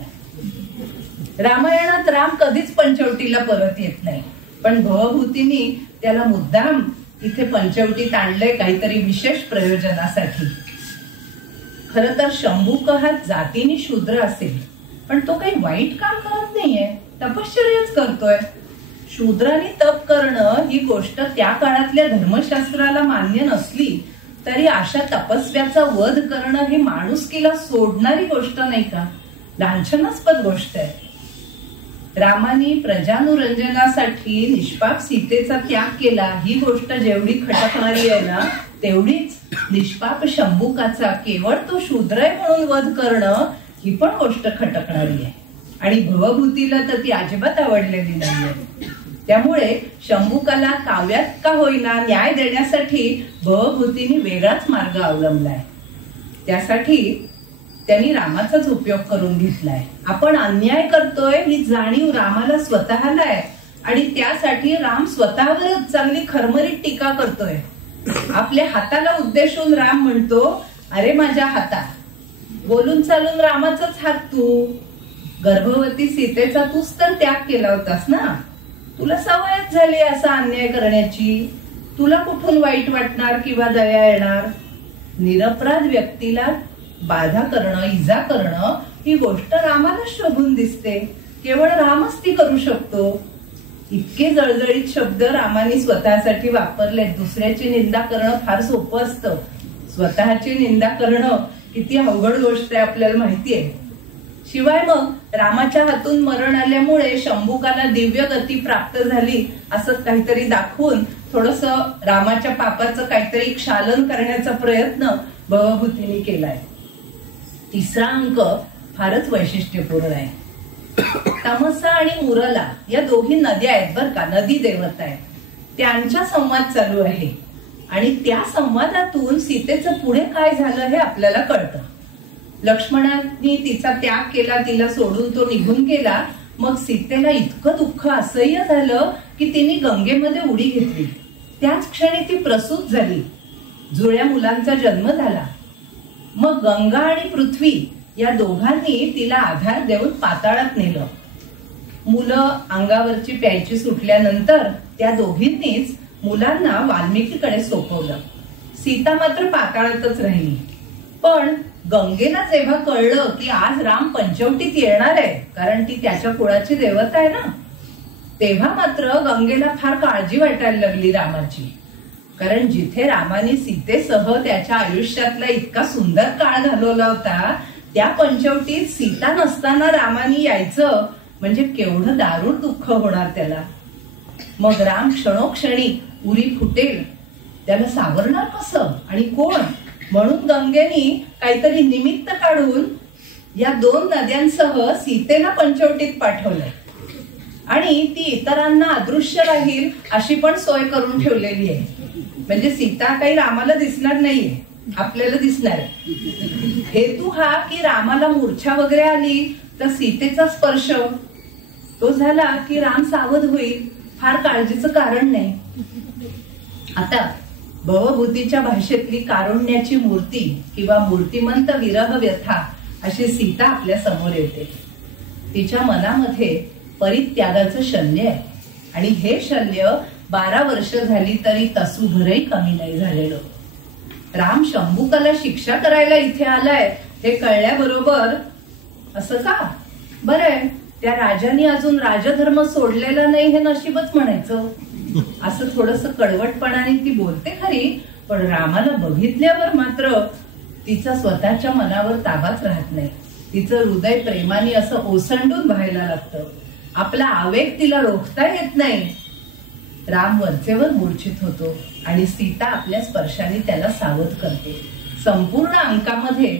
रामायणात राम कधीच पंचवटीला परत येत नाही, पण भवभूतींनी त्याला मुद्दाम इथे पंचवटीत आणलंय काहीतरी विशेष प्रयोजनासाठी. खरं तर शंभूक हा जातीने शूद्र असेल, पण तो काही वाईट काम करत नाहीये, तपश्चर्याच करतोय. शूद्राने तप करणं ही गोष्ट त्या काळातल्या धर्मशास्त्राला मान्य नसली तरी अशा तपस्व्याचा वध करणं ही माणुसकीला सोडणारी गोष्ट नाही का, लांछनास्पद गोष्ट आहे. रामाने प्रजानुरंजनासाठी निष्पाप सीतेचा त्याग केला ही गोष्ट जेवढी खटकणारी आहे ना, तेवढीच निष्पाप शंभूकाचा केवळ तो शूद्र आहे म्हणून वध करणं ही पण गोष्ट खटकणारी आहे. आणि भवभूतीला तर ती अजिबात आवडलेली नाहीये. त्यामुळे शंभूकाला काव्यात का होईना न्याय देण्यासाठी भवभूतीने वेगळाच मार्ग अवलंबलाय. त्यासाठी त्यांनी रामाचाच उपयोग करून घेतलाय. आपण अन्याय करतोय ही जाणीव रामाला स्वतःला आहे आणि त्यासाठी राम स्वतःवरच चांगली खरमरीत टीका करतोय. आपल्या हाताला उद्देशून राम म्हणतो, अरे माझ्या हाता. बोलून चालून रामाचाच हात तू. गर्भवती सीतेचा तूच तर त्याग केला होतास ना, तुला सवयच झाली असा अन्याय करण्याची. तुला कुठून वाईट वाटणार किंवा दया येणार. निरपराध व्यक्तीला बाधा करणं, इजा करणं ही गोष्ट रामाला शोभून दिसते. केवळ रामच ती करू शकतो. इतके जळजळीत शब्द रामाने स्वतःसाठी वापरले. दुसऱ्याची निंदा करणं फार सोपं असतं, स्वतःची निंदा करणं किती अवघड गोष्ट आहे आपल्याला माहितीये. शिवाय मग रामाच्या हातून मरण आल्यामुळे शंभूकाला दिव्य गती प्राप्त झाली असं काहीतरी दाखवून थोडस रामाच्या पापाचं काहीतरी क्षालन करण्याचा प्रयत्न भवभूतीने केलाय. तिसरा अंक फारच वैशिष्ट्यपूर्ण आहे. तमसा आणि मुरला या दोघी नद्या आहेत बर का, नदी देवता आहेत. त्यांचा संवाद चालू आहे आणि त्या संवादातून सीतेचं पुढे काय झालं हे आपल्याला कळतं. लक्ष्मणाने तिचा त्याग केला, तिला सोडून तो निघून गेला. मग सीतेला इतकं दुःख असह्य झालं की तिने गंगेमध्ये उडी घेतली. त्याच क्षणी ती प्रसूत झाली. जुळ्या मुलांचा जन्म झाला. मग गंगा आणि पृथ्वी या दोघांनी तिला आधार देऊन पाताळात नेलं. मुलं अंगावरची प्यायची सुटल्यानंतर त्या दोघींनीच मुलांना वाल्मिकीकडे सोपवलं. सीता मात्र पाताळातच राहिली. पण गंगेला जेव्हा कळलं की आज राम पंचवटीत येणार आहे, कारण ती त्याच्या कुळाची देवता आहे ना, तेव्हा मात्र गंगेला फार काळजी वाटायला लागली रामाची. कारण जिथे रामाने सीतेसह त्याच्या आयुष्यातला इतका सुंदर काळ घालवला होता, त्या पंचवटीत सीता नसताना रामाने यायचं म्हणजे केवढं दारुण दुःख होणार त्याला. मग राम क्षणोक्षणी उरी फुटेल, त्याला सावरणार कसं आणि कोण? म्हणून गंगेनी काहीतरी निमित्त काढून या 2 नद्यांसह सीतेला पंचवटीत पाठवलंय आणि ती इतरांना अदृश्य राहील अशी पण सोय करून ठेवलेली आहे. म्हणजे सीता काही रामाला दिसणार नाहीये, आपल्याला दिसणार आहे. हेतू हा की रामाला मूर्छा वगैरे आली तर सीतेचा स्पर्श तो झाला की राम सावध होईल, फार काळजीचं कारण नाही. आता भवभूतीच्या भाषेतली कारुण्याची मूर्ती किंवा मूर्तिमंत विरह व्यथा अशी सीता आपल्या समोर येते. तिच्या मनामध्ये परित्यागाचं शल्य आहे आणि हे शल्य 12 वर्ष झाली तरी तसूभरही कमी नाही झालेलं. राम शंभुकाला शिक्षा करायला इथे आलाय हे कळल्याबरोबर असं का बरं, त्या राजाने अजून राजधर्म सोडलेला नाही हे नशीबच म्हणायचं. असं थोडस कडवटपणाने ती बोलते खरी, पण रामाला बघितल्यावर मात्र तिचा स्वतःच्या मनावर ताबाच राहत नाही. तिचं हृदय प्रेमाने असं ओसंडून व्हायला लागतं. आपला आवेग तिला रोखता येत नाही. राम वरचेवर मूर्छित होतो आणि सीता आपल्या स्पर्शाने त्याला सावध करते. संपूर्ण अंकामध्ये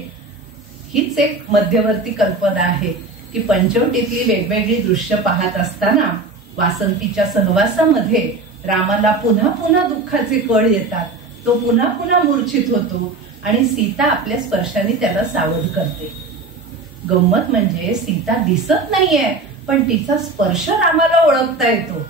हीच एक मध्यवर्ती कल्पना आहे की पंचवटीतली वेगवेगळी दृश्य पाहत असताना वासंतीच्या सहवासामध्ये रामाला पुन्हा पुन्हा दुःखाचे कळ येतात. तो पुन्हा पुन्हा मूर्छित होतो आणि सीता आपल्या स्पर्शाने त्याला सावध करते. गंमत म्हणजे सीता दिसत नाहीये, पण तिचा स्पर्श रामाला ओळखता येतो.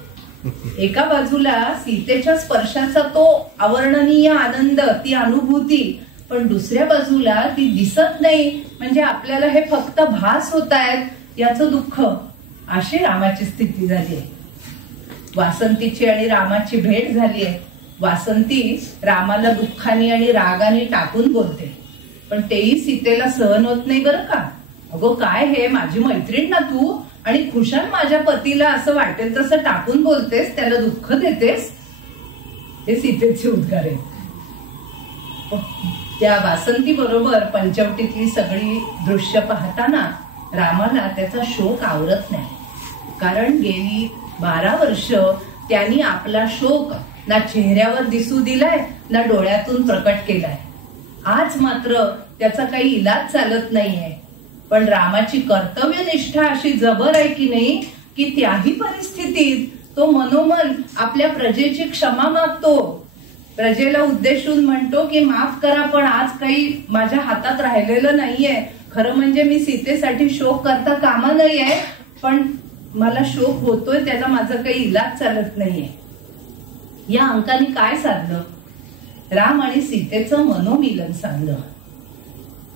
एका बाजूला सीतेच्या स्पर्शाचा तो अवर्णनीय आनंद, ती अनुभूती, पण दुसऱ्या बाजूला ती दिसत नाही म्हणजे आपल्याला हे फक्त भास होत आहेत याचं दुःख. अशी रामाची स्थिती झाली आहे. वासंतीची आणि रामाची भेट झाली आहे. वासंती रामाला दुःखाने आणि रागाने टाकून बोलते, पण तेही सीतेला सहन होत नाही बरं का. अगो काय हे, माझी मैत्रीण ना तू, आणि खुशाल माझ्या पतीला असं वाटेल तसं टाकून बोलतेस, त्याला दुःख देतेस. हे सीतेचे उद्गार आहेत. त्या वासंती बरोबर पंचवटीतली सगळी दृश्य पाहताना रामाला त्याचा शोक आवरत नाही. कारण गेली 12 वर्ष त्यांनी आपला शोक ना चेहऱ्यावर दिसू दिलाय ना डोळ्यातून प्रकट केलाय. आज मात्र त्याचा काही इलाज चालत नाहीये. पण रामाची कर्तव्यनिष्ठा अशी जबर आहे की नाही की त्याही परिस्थितीत तो मनोमन आपल्या प्रजेची क्षमा मागतो. प्रजेला उद्देशून म्हणतो की माफ करा, पण आज काही माझ्या हातात राहिलेलं नाहीये. खरं म्हणजे मी सीतेसाठी शोक करता कामा नाहीये, पण मला शोक होतोय, त्याला माझा काही इलाज चालत नाहीये. या अंकाने काय साधलं? राम आणि सीतेचं मनोमिलन साधलं.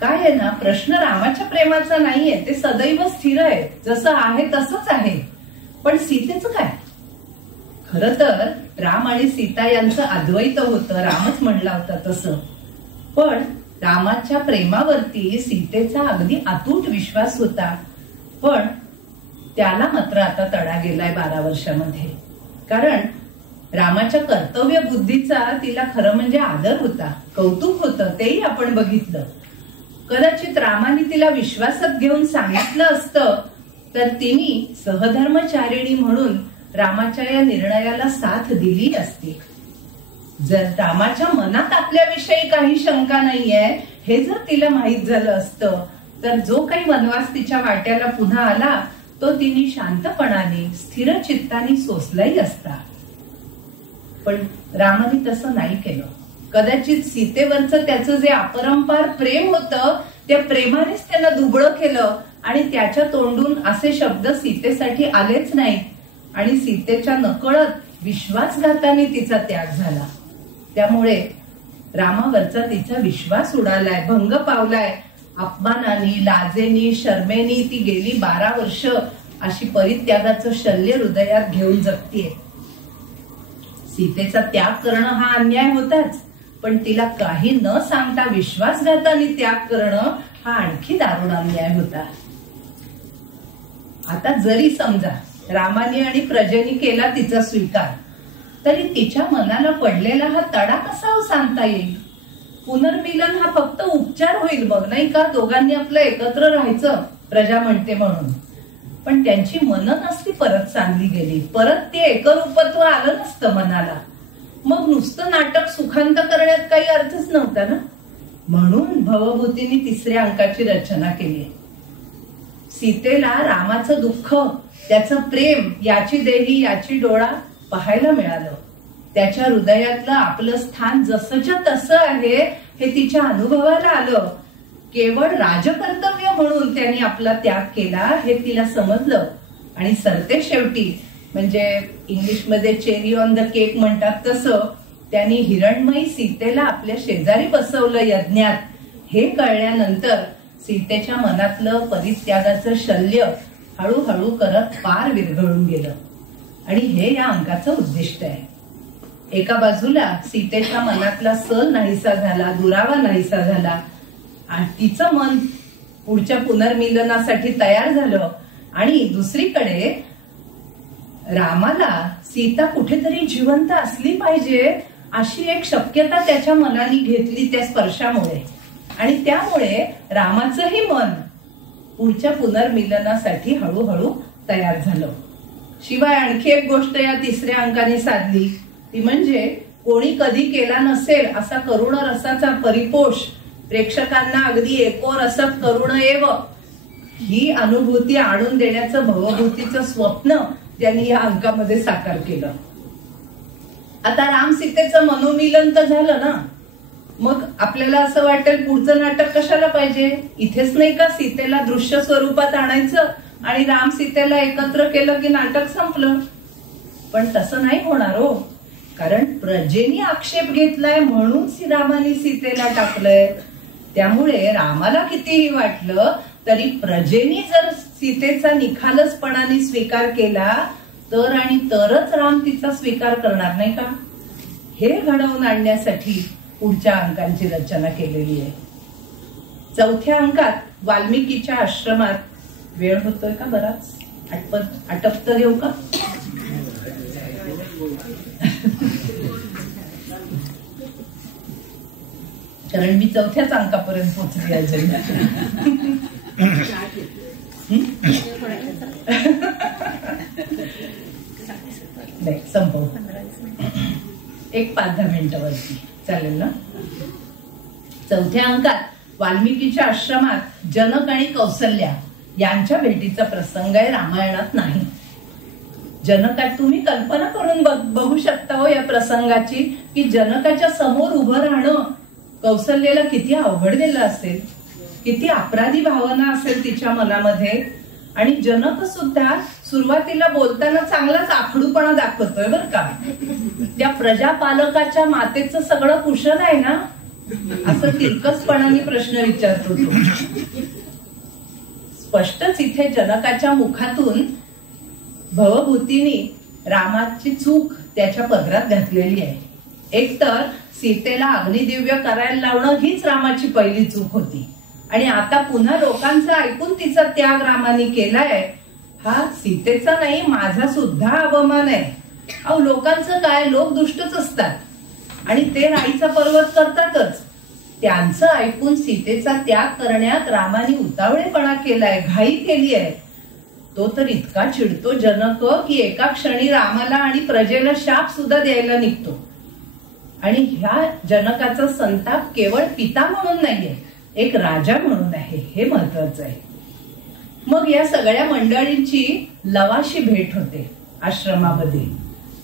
काय आहे ना, प्रश्न रामाच्या प्रेमाचा नाहीये, ते सदैव स्थिर आहे, जसं आहे तसंच आहे. पण सीतेचं काय? खरं तर राम आणि सीता यांचं अद्वैत होतं, रामच म्हणला होता तसं. पण रामाच्या प्रेमावरती सीतेचा अगदी अतूट विश्वास होता. पण त्याला मात्र आता तडा गेलाय 12 वर्षामध्ये. कारण रामाच्या कर्तव्य बुद्धीचा तिला खरं म्हणजे आदर होता, कौतुक होतं, तेही आपण बघितलं. कदाचित रामाने तिला विश्वासात घेऊन सांगितलं असतं तर तिने सहधर्मचारिणी म्हणून रामाच्या या निर्णयाला साथ दिली असती. जर रामाच्या मनात आपल्याविषयी काही शंका नाहीये हे जर तिला माहीत झालं असतं तर जो काही वनवास तिच्या वाट्याला पुन्हा आला तो तिने शांतपणाने स्थिर चित्ताने सोसलाही असता. पण रामाने तसं नाही केलं. कदाचित सीतेवरचं त्याचं जे अपरंपार प्रेम होतं त्या प्रेमानेच त्याला दुबळं केलं आणि त्याच्या तोंडून असे शब्द सीतेसाठी आलेच नाहीत आणि सीतेच्या नकळत विश्वासघाताने तिचा त्याग झाला. त्यामुळे रामावरचा तिचा विश्वास उडालाय, भंग पावलाय. अपमानाने, लाजेनी, शर्मेनी ती गेली 12 वर्ष अशी परित्यागाचं शल्य हृदयात घेऊन जगतीये. सीतेचा त्याग करणं हा अन्याय होताच, पण तिला काही न सांगता विश्वासघाताने त्याग करणं हा आणखी दारुण अन्याय होता. आता जरी समजा रामाने आणि प्रजेने केला तिचा स्वीकार, तरी तिच्या मनाला पडलेला हा तडा कसा सांगता येईल? पुनर्मिलन हा फक्त उपचार होईल बघ, नाही का? दोघांनी आपलं एकत्र राहायचं प्रजा म्हणते म्हणून. पण त्यांची मनं नसती परत सांगली गेली, परत ते एकरूपत्व आलं नसतं मनाला. मग नुसतं नाटक सुखांत करण्यात काही अर्थच नव्हता ना. म्हणून भवभूतीने 3ऱ्या अंकाची रचना केली. सीतेला रामाचं दुःख, त्याचं प्रेम, याची देही याची डोळा पाहायला मिळालं. त्याच्या हृदयातलं आपलं स्थान जसंच्या तसं आहे हे तिच्या अनुभवाला आलं. केवळ राजकर्तव्य म्हणून त्यांनी आपला त्याग केला हे तिला समजलं. आणि सरते शेवटी, म्हणजे इंग्लिशमध्ये चेरी ऑन द केक म्हणतात तसं, त्यांनी हिरण्मयी सीतेला आपल्या शेजारी बसवलं यज्ञात. हे कळल्यानंतर सीतेच्या मनातलं परित्यागाचं शल्य हळूहळू करत पार विरघळून गेलं. आणि हे या अंकाचं उद्दिष्ट आहे. एका बाजूला सीतेच्या मनातला सल नाहीसा झाला, दुरावा नाहीसा झाला, आणि तिचं मन पुढच्या पुनर्मिलनासाठी तयार झालं. आणि दुसरीकडे रामाला सीता कुठेतरी जिवंत असली पाहिजे अशी एक शक्यता त्याच्या मनाने घेतली त्या स्पर्शामुळे. आणि त्यामुळे रामाचंही मन पुढच्या पुनर्मिलनासाठी हळूहळू तयार झालं. शिवाय आणखी एक गोष्ट या 3ऱ्या अंकाने साधली, ती म्हणजे कोणी कधी केला नसेल असा करुण रसाचा परिपोष प्रेक्षकांना अगदी एकोर रसत करुण एव ही अनुभूती आणून देण्याचं भवभूतीचं स्वप्न त्यांनी या अंकामध्ये साकार केलं. आता राम सीतेचं मनोमिलन तर झालं ना, मग आपल्याला असं वाटेल पुढचं नाटक कशाला पाहिजे? इथेच नाही का सीतेला दृश्य स्वरूपात आणायचं आणि राम सीतेला एकत्र केलं की नाटक संपलं? पण तसं नाही होणार हो, कारण प्रजेनी आक्षेप घेतलाय म्हणून रामाने सीतेला टाकलंय. त्यामुळे रामाला कितीही वाटलं तरी प्रजेनी जर सीतेचा निखालसपणाने स्वीकार केला तर आणि तरच राम तिचा स्वीकार करणार, नाही का? हे घडवून आणण्यासाठी पुढच्या अंकांची रचना केलेली आहे. 4थ्या अंकात वाल्मिकीच्या आश्रमात वेळ होतोय का बराच? आटपत घेऊ का? कारण मी 4थ्याच अंकापर्यंत पोहोचली अजून. नाही, संपव. एक 5-10 मिनिटावरती चालेल ना? 4थ्या अंकात वाल्मिकीच्या आश्रमात जनक आणि कौसल्या यांच्या भेटीचा प्रसंग आहे, रामायणात नाही. जनकात तुम्ही कल्पना करून बघू शकता हो या प्रसंगाची, की जनकाच्या समोर उभं राहणं कौसल्याला किती अवघड गेलं असेल, किती अपराधी भावना असेल तिच्या मनामध्ये. आणि जनक सुद्धा सुरुवातीला बोलताना चांगलाच आखडूपणा दाखवतोय बरं का. त्या प्रजापालकाच्या मातेचं सगळं कुशल आहे ना असं तिरकसपणाने प्रश्न विचारतो तो. स्पष्टच इथे जनकाच्या मुखातून भवभूतीने रामाची चूक त्याच्या पदरात घातलेली आहे. एकतर सीतेला अग्निदिव्य करायला लावणं हीच रामाची पहिली चूक होती, आणि आता पुन्हा लोकांचं ऐकून तिचा त्याग रामाने केलाय. हा सीतेचा नाही, माझा सुद्धा अवमान आहे. अहो, लोकांचं काय, लोक दुष्टच असतात आणि ते राईचा पर्वत करतातच. त्यांचं ऐकून सीतेचा त्याग करण्यात रामाने उतावळेपणा केलाय, घाई केली आहे. तो तर इतका चिडतो जनक की एका क्षणी रामाला आणि प्रजेला शाप सुद्धा द्यायला निघतो. आणि ह्या जनकाचा संताप केवळ पिता म्हणून नाहीये, एक राजा म्हणून आहे, हे महत्वाचं आहे. मग या सगळ्या मंडळींची लवाशी भेट होते आश्रमामध्ये.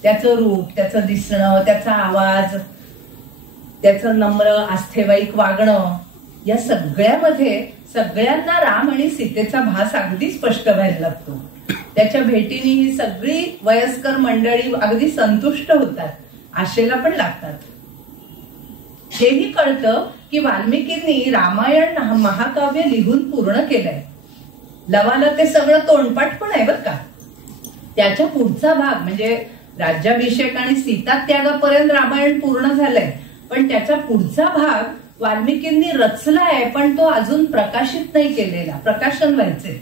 त्याचं रूप, त्याचं दिसणं, त्याचा आवाज, त्याचं नम्र आस्थेवाईक वागणं, या सगळ्यामध्ये सगळ्यांना राम आणि सीतेचा भास अगदी स्पष्ट व्हायला लागतो. त्याच्या भेटीने ही सगळी वयस्कर मंडळी अगदी संतुष्ट होतात, आशेला पण लागतात. हेही कळतं की वाल्मिकींनी रामायण महाकाव्य लिहून पूर्ण केलंय. लवाला ते सगळं तोंडपाठ पण आहे बरं का. त्याच्या पुढचा भाग म्हणजे राज्याभिषेक आणि सीतात्यागापर्यंत रामायण पूर्ण झालंय, पण त्याचा पुढचा भाग वाल्मिकींनी रचलाय, पण तो अजून प्रकाशित नाही केलेला, प्रकाशन व्हायचे.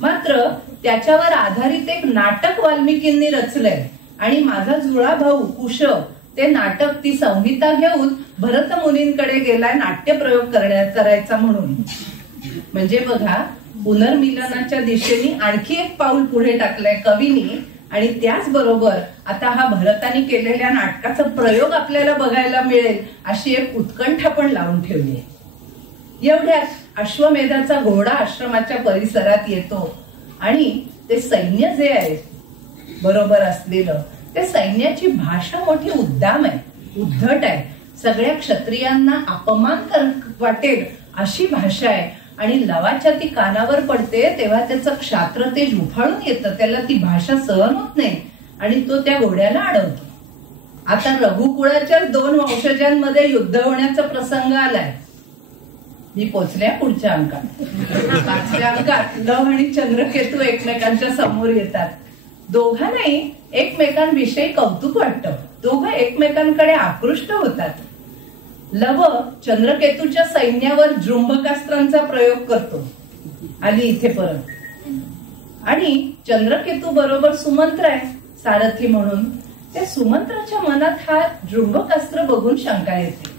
मात्र त्याच्यावर आधारित एक नाटक वाल्मिकींनी रचलंय आणि माझा जुळा भाऊ कुश ते नाटक, ती संहिता घेऊन भरत मुनींकडे गेलाय नाट्यप्रयोग करायचा म्हणून. म्हणजे बघा, पुनर्मिलनाच्या दिशेने आणखी एक पाऊल पुढे टाकलंय कवीनी. आणि त्याचबरोबर आता हा भरताने केलेल्या नाटकाचा प्रयोग आपल्याला बघायला मिळेल अशी एक उत्कंठा पण लावून ठेवली आहे. एवढ्यात अश्वमेधाचा घोडा आश्रमाच्या परिसरात येतो आणि ते सैन्य जे आहे बरोबर असलेलं, त्या सैन्याची भाषा मोठी उद्दाम आहे, उद्धट आहे, सगळ्या क्षत्रियांना अपमान वाटेल अशी भाषा आहे. आणि लवाच्या ती कानावर पडते तेव्हा त्याचं क्षात्रतेज उफाळून येतं, त्याला ती भाषा सहन होत नाही आणि तो त्या घोड्याला अडवतो. आता रघुकुळाच्या 2 वंशजांमध्ये युद्ध होण्याचा प्रसंग आलाय. मी पोचल्या पुढच्या अंकात. 5व्या अंकात लव आणि चंद्रकेतू एकमेकांच्या समोर येतात. दोघांनाही एकमेकांविषयी कौतुक वाटतं, दोघं एकमेकांकडे आकृष्ट होतात. लव चंद्रकेतूच्या सैन्यावर जृंभकास्त्रांचा प्रयोग करतो, आली इथे परत. आणि चंद्रकेतू बरोबर सुमंत्र आहे सारथी म्हणून. त्या सुमंत्राच्या मनात हा जृंभकास्त्र बघून शंका येते.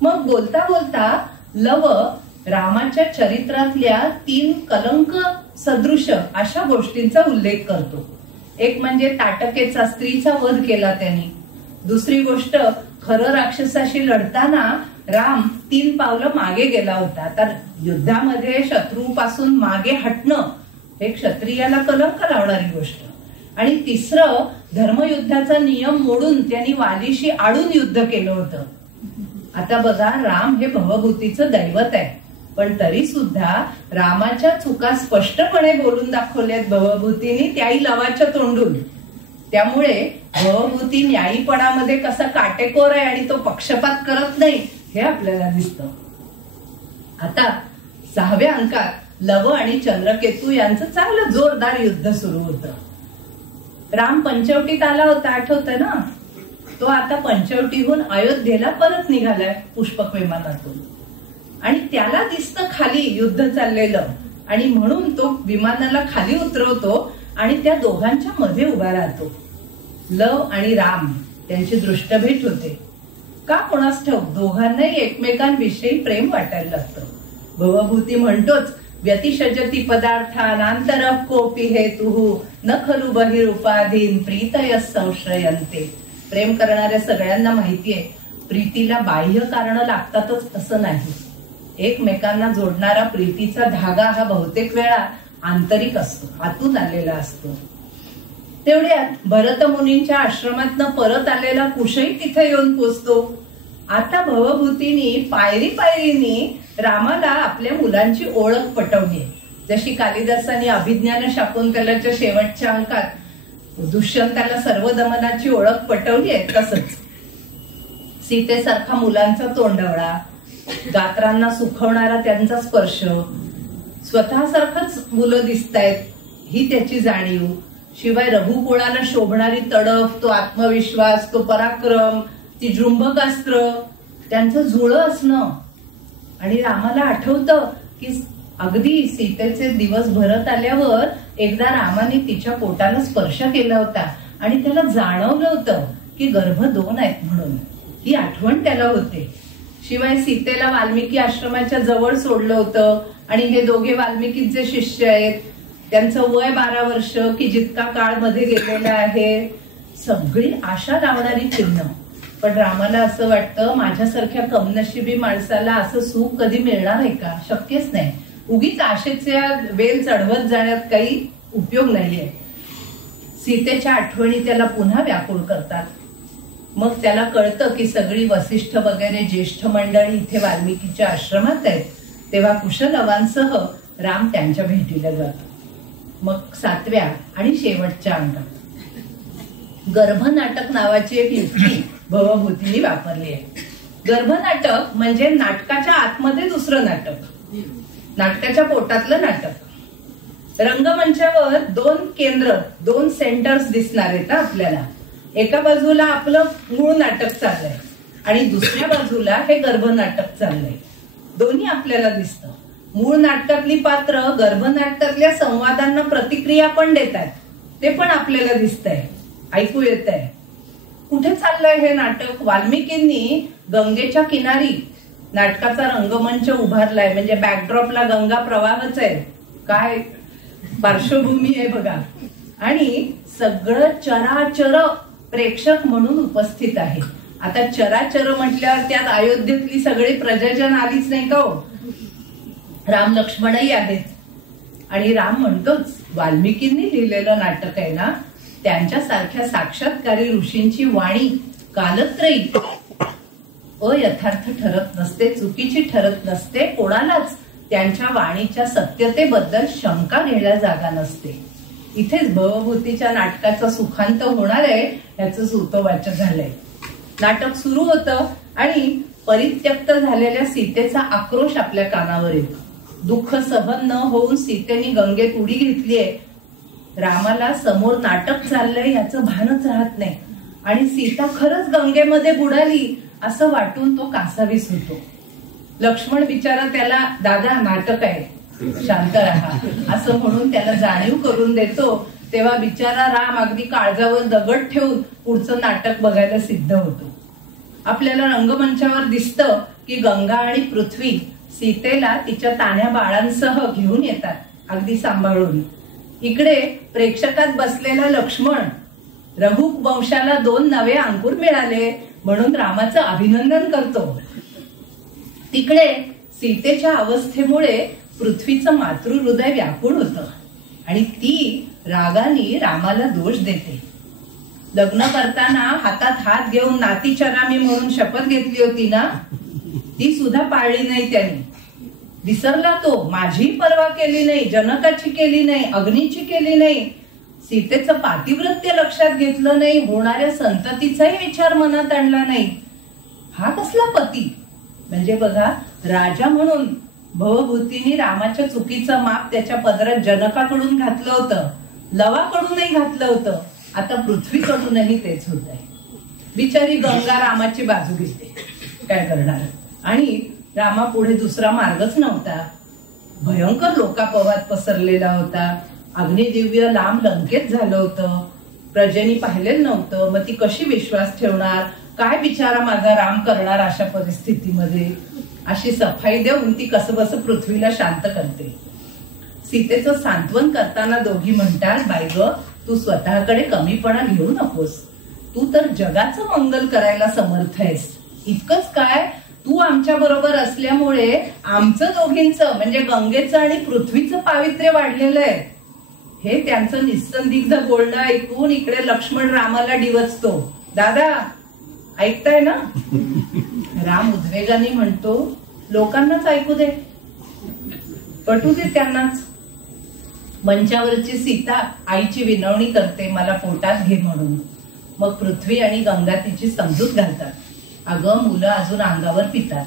मग बोलता बोलता लव रामाच्या चरित्रातल्या 3 कलंक सदृश अशा गोष्टींचा उल्लेख करतो. एक म्हणजे ताटकेचा, स्त्रीचा वध केला त्यांनी. दुसरी गोष्ट, खरं राक्षसाशी लढताना राम 3 पावलं मागे गेला होता. तर युद्धामध्ये शत्रूपासून मागे हटणं हे क्षत्रियाला कलंक लावणारी गोष्ट. आणि तिसरं, धर्मयुद्धाचा नियम मोडून त्यांनी वालीशी आडून युद्ध केलं होतं. आता बघा, राम हे भवभूतीचं दैवत आहे, पण तरी सुद्धा रामाच्या चुका स्पष्टपणे बोलून दाखवल्यात भवभूतीने, त्याही लवाच्या तोंडून. त्यामुळे भवभूती न्यायीपणामध्ये कसा काटेकोर आहे आणि तो पक्षपात करत नाही हे आपल्याला दिसतं. आता 6व्या अंकात लव आणि चंद्रकेतू यांचं चांगलं जोरदार युद्ध सुरू होतं. राम पंचवटीत आला होता, आठवतं ना? तो आता पंचवटीहून अयोध्येला परत निघालाय पुष्पक विमानातून. आणि त्याला दिसतं खाली युद्ध चाललेलं आणि म्हणून तो विमानाला खाली उतरवतो आणि त्या दोघांच्या मध्ये उभा राहतो. लव आणि राम त्यांची दृष्टभेट होते. का कोणास ठाऊक दोघांनाही एकमेकांविषयी प्रेम वाटायला लागतं. भवभूती म्हणतोच, व्यतिषजती पदार्थानांतर कोपी हेतुः न खलु बहिरुपाधीन प्रीतय संश्रयन्ते. प्रेम करणाऱ्या सगळ्यांना माहितीये, प्रीतीला बाह्य कारण लागतातच असं नाही. एकमेकांना जोडणारा प्रीतीचा धागा हा बहुतेक वेळा आंतरिक असतो, आतून आलेला असतो. तेवढ्यात भरत मुनींच्या आश्रमातनं परत आलेला कुशही तिथे येऊन पोचतो. आता भवभूतीनी पायरीनी रामाला आपल्या मुलांची ओळख पटवली. जशी कालिदासाने अभिज्ञान शाकुंतलाच्या शेवटच्या अंकात दुष्यंताला सर्व दमनाची ओळख पटवली आहे, तसंच सीतेसारखा मुलांचा तोंडवळा, गात्रांना सुखवणारा त्यांचा स्पर्श, स्वतःसारखंच मुलं दिसतायत ही त्याची जाणीव, शिवाय रघुकुळाला शोभणारी तडफ, तो आत्मविश्वास, तो पराक्रम, ती जृंभकास्त्र, त्यांचं जुळं असणं. आणि रामाला आठवतं की अगदी सीतेचे दिवस भरत आल्यावर एकदा रामाने तिच्या पोटाला स्पर्श केला होता आणि त्याला जाणवलं होतं की गर्भ 2 आहेत म्हणून. ही आठवण त्याला होते. शिवाय सीतेला वाल्मिकी आश्रमाच्या जवळ सोडलं होतं आणि हे दोघे वाल्मिकीचे शिष्य आहेत. त्यांचं वय 12 वर्ष की जितका काळ मध्ये गेलेला आहे. सगळी आशा लावणारी चिन्ह. पण रामाला असं वाटतं, माझ्यासारख्या कमनशिबी माणसाला असं सुख कधी मिळणार आहे का? शक्यच नाही. उगीच आशेच्या वेल चढवत जाण्यात काही उपयोग नाहीये. सीतेच्या आठवणी त्याला पुन्हा व्याकुळ करतात. मग त्याला कळतं की सगळी वसिष्ठ वगैरे ज्येष्ठ मंडळी इथे वाल्मिकीच्या आश्रमात आहेत. तेव्हा कुशलवांसह राम त्यांच्या भेटीला जातो. मग 7व्या आणि शेवटच्या अंकात गर्भनाटक नावाची एक युक्ती भवभूतीने वापरली आहे. गर्भनाटक म्हणजे नाटकाच्या आतमध्ये दुसरं नाटक, नाटकाच्या पोटातलं नाटक. रंगमंचावर 2 केंद्र, 2 सेंटर्स दिसणार आहेत आपल्याला. एका बाजूला आपलं मूळ नाटक चाललंय आणि दुसऱ्या बाजूला हे गर्भनाटक चाललंय. दोन्ही आपल्याला दिसतं. मूळ नाटकातली पात्र गर्भनाटकातल्या संवादांना प्रतिक्रिया पण देतात, ते पण आपल्याला दिसतंय, ऐकू येतंय. कुठे चाललंय हे नाटक? वाल्मिकींनी गंगेच्या किनारी नाटकाचा रंगमंच उभारलाय. म्हणजे बॅकड्रॉपला गंगा प्रवाहच आहे. काय पार्श्वभूमी आहे बघा. आणि सगळं चराचर प्रेक्षक म्हणून उपस्थित आहे. आता चराचर म्हटल्यावर त्यात अयोध्येतली सगळी प्रजाजन आलीच नाही का हो? राम लक्ष्मणही आहेत. आणि राम म्हणतोच, वाल्मिकींनी लिहिलेलं नाटक आहे ना, त्यांच्यासारख्या साक्षात्कारी ऋषींची वाणी कालत्रयी अयथार्थ ठरत नसते, चुकीची ठरत नसते. कोणालाच त्यांच्या वाणीच्या सत्यतेबद्दल शंका घ्यायला जागा नसते. इथेच भवभूतीच्या नाटकाचं सुखांत होणार आहे याचं सूतोवाच झालंय. नाटक सुरू होतं आणि परित्यक्त झालेल्या सीतेचा आक्रोश आपल्या कानावर येतो. दुःख सहन न होऊन सीतेने गंगेत उडी घेतलीये. रामाला समोर नाटक चाललंय याचं भानच राहत नाही आणि सीता खरंच गंगेमध्ये बुडाली असं वाटून तो कासावीस होतो. लक्ष्मण बिचारा त्याला, दादा नाटक आहे, शांत राहा असं म्हणून त्याला जाणीव करून देतो. तेव्हा बिचारा राम अगदी काळजावर दगड ठेवून पुढचं नाटक बघायला सिद्ध होतो. आपल्याला रंगमंचावर दिसतं की गंगा आणि पृथ्वी सीतेला तिच्या तान्ह्या बाळांसह घेऊन येतात, अगदी सांभाळून. इकडे प्रेक्षकात बसलेला लक्ष्मण, रघुवंशाला 2 नवे अंकुर मिळाले म्हणून रामाचं अभिनंदन करतो. तिकडे सीतेच्या अवस्थेमुळे पृथ्वीचं मातृहृदय व्याकुळ होतं आणि ती रागाने रामाला दोष देते. लग्न करताना हातात हात घेऊन नातीचरामी म्हणून शपथ घेतली होती ना, ती सुद्धा पाळली नाही त्यांनी. विसरला तो. माझी पर्वा केली नाही, जनकाची केली नाही, अग्नीची केली नाही, सीतेचं पातिव्रत्य लक्षात घेतलं नाही, होणाऱ्या संततीचाही विचार मनात आणला नाही. हा कसला पती? म्हणजे बघा, राजा म्हणून भवभूतीने रामाच्या चुकीचं माप त्याच्या पदरात जनकाकडून घातलं होतं, लवाकडूनही घातलं होतं, आता पृथ्वीकडूनही तेच होत आहे. बिचारी गंगा रामाची बाजू घेते, काय करणार. आणि रामापुढे दुसरा मार्गच नव्हता. भयंकर लोकापवाद पसरलेला होता. अग्निदिव्य लांब लंकेत झालं होतं. प्रजेनी पाहिलेलं नव्हतं. मग ती कशी विश्वास ठेवणार? काय बिचारा माझा राम करणार अशा परिस्थितीमध्ये? अशी सफाई देऊन ती कसबस पृथ्वीला शांत करते. सीतेचं सांत्वन करताना दोघी म्हणतात, बाई ग, तू स्वतःकडे कमीपणा घेऊ नकोस. तू तर जगाचं मंगल करायला समर्थ आहेस. इतकंच काय, तू आमच्या बरोबर असल्यामुळे आमचं दोघींचं म्हणजे गंगेचं आणि पृथ्वीचं पावित्र्य वाढलेलं आहे. हे त्यांचं निस्संदिग्ध बोलणं ऐकून इकडे लक्ष्मण रामाला डिवचतो. दादा ऐकताय ना? राम उद्वेगाने म्हणतो, लोकांनाच ऐकू दे, पटू दे त्यांनाच. मंचावरची सीता आईची विनवणी करते, मला पोटात घे म्हणून. मग पृथ्वी आणि गंगा तिची समजूत घालतात. अगं, मुलं अजून अंगावर पितात,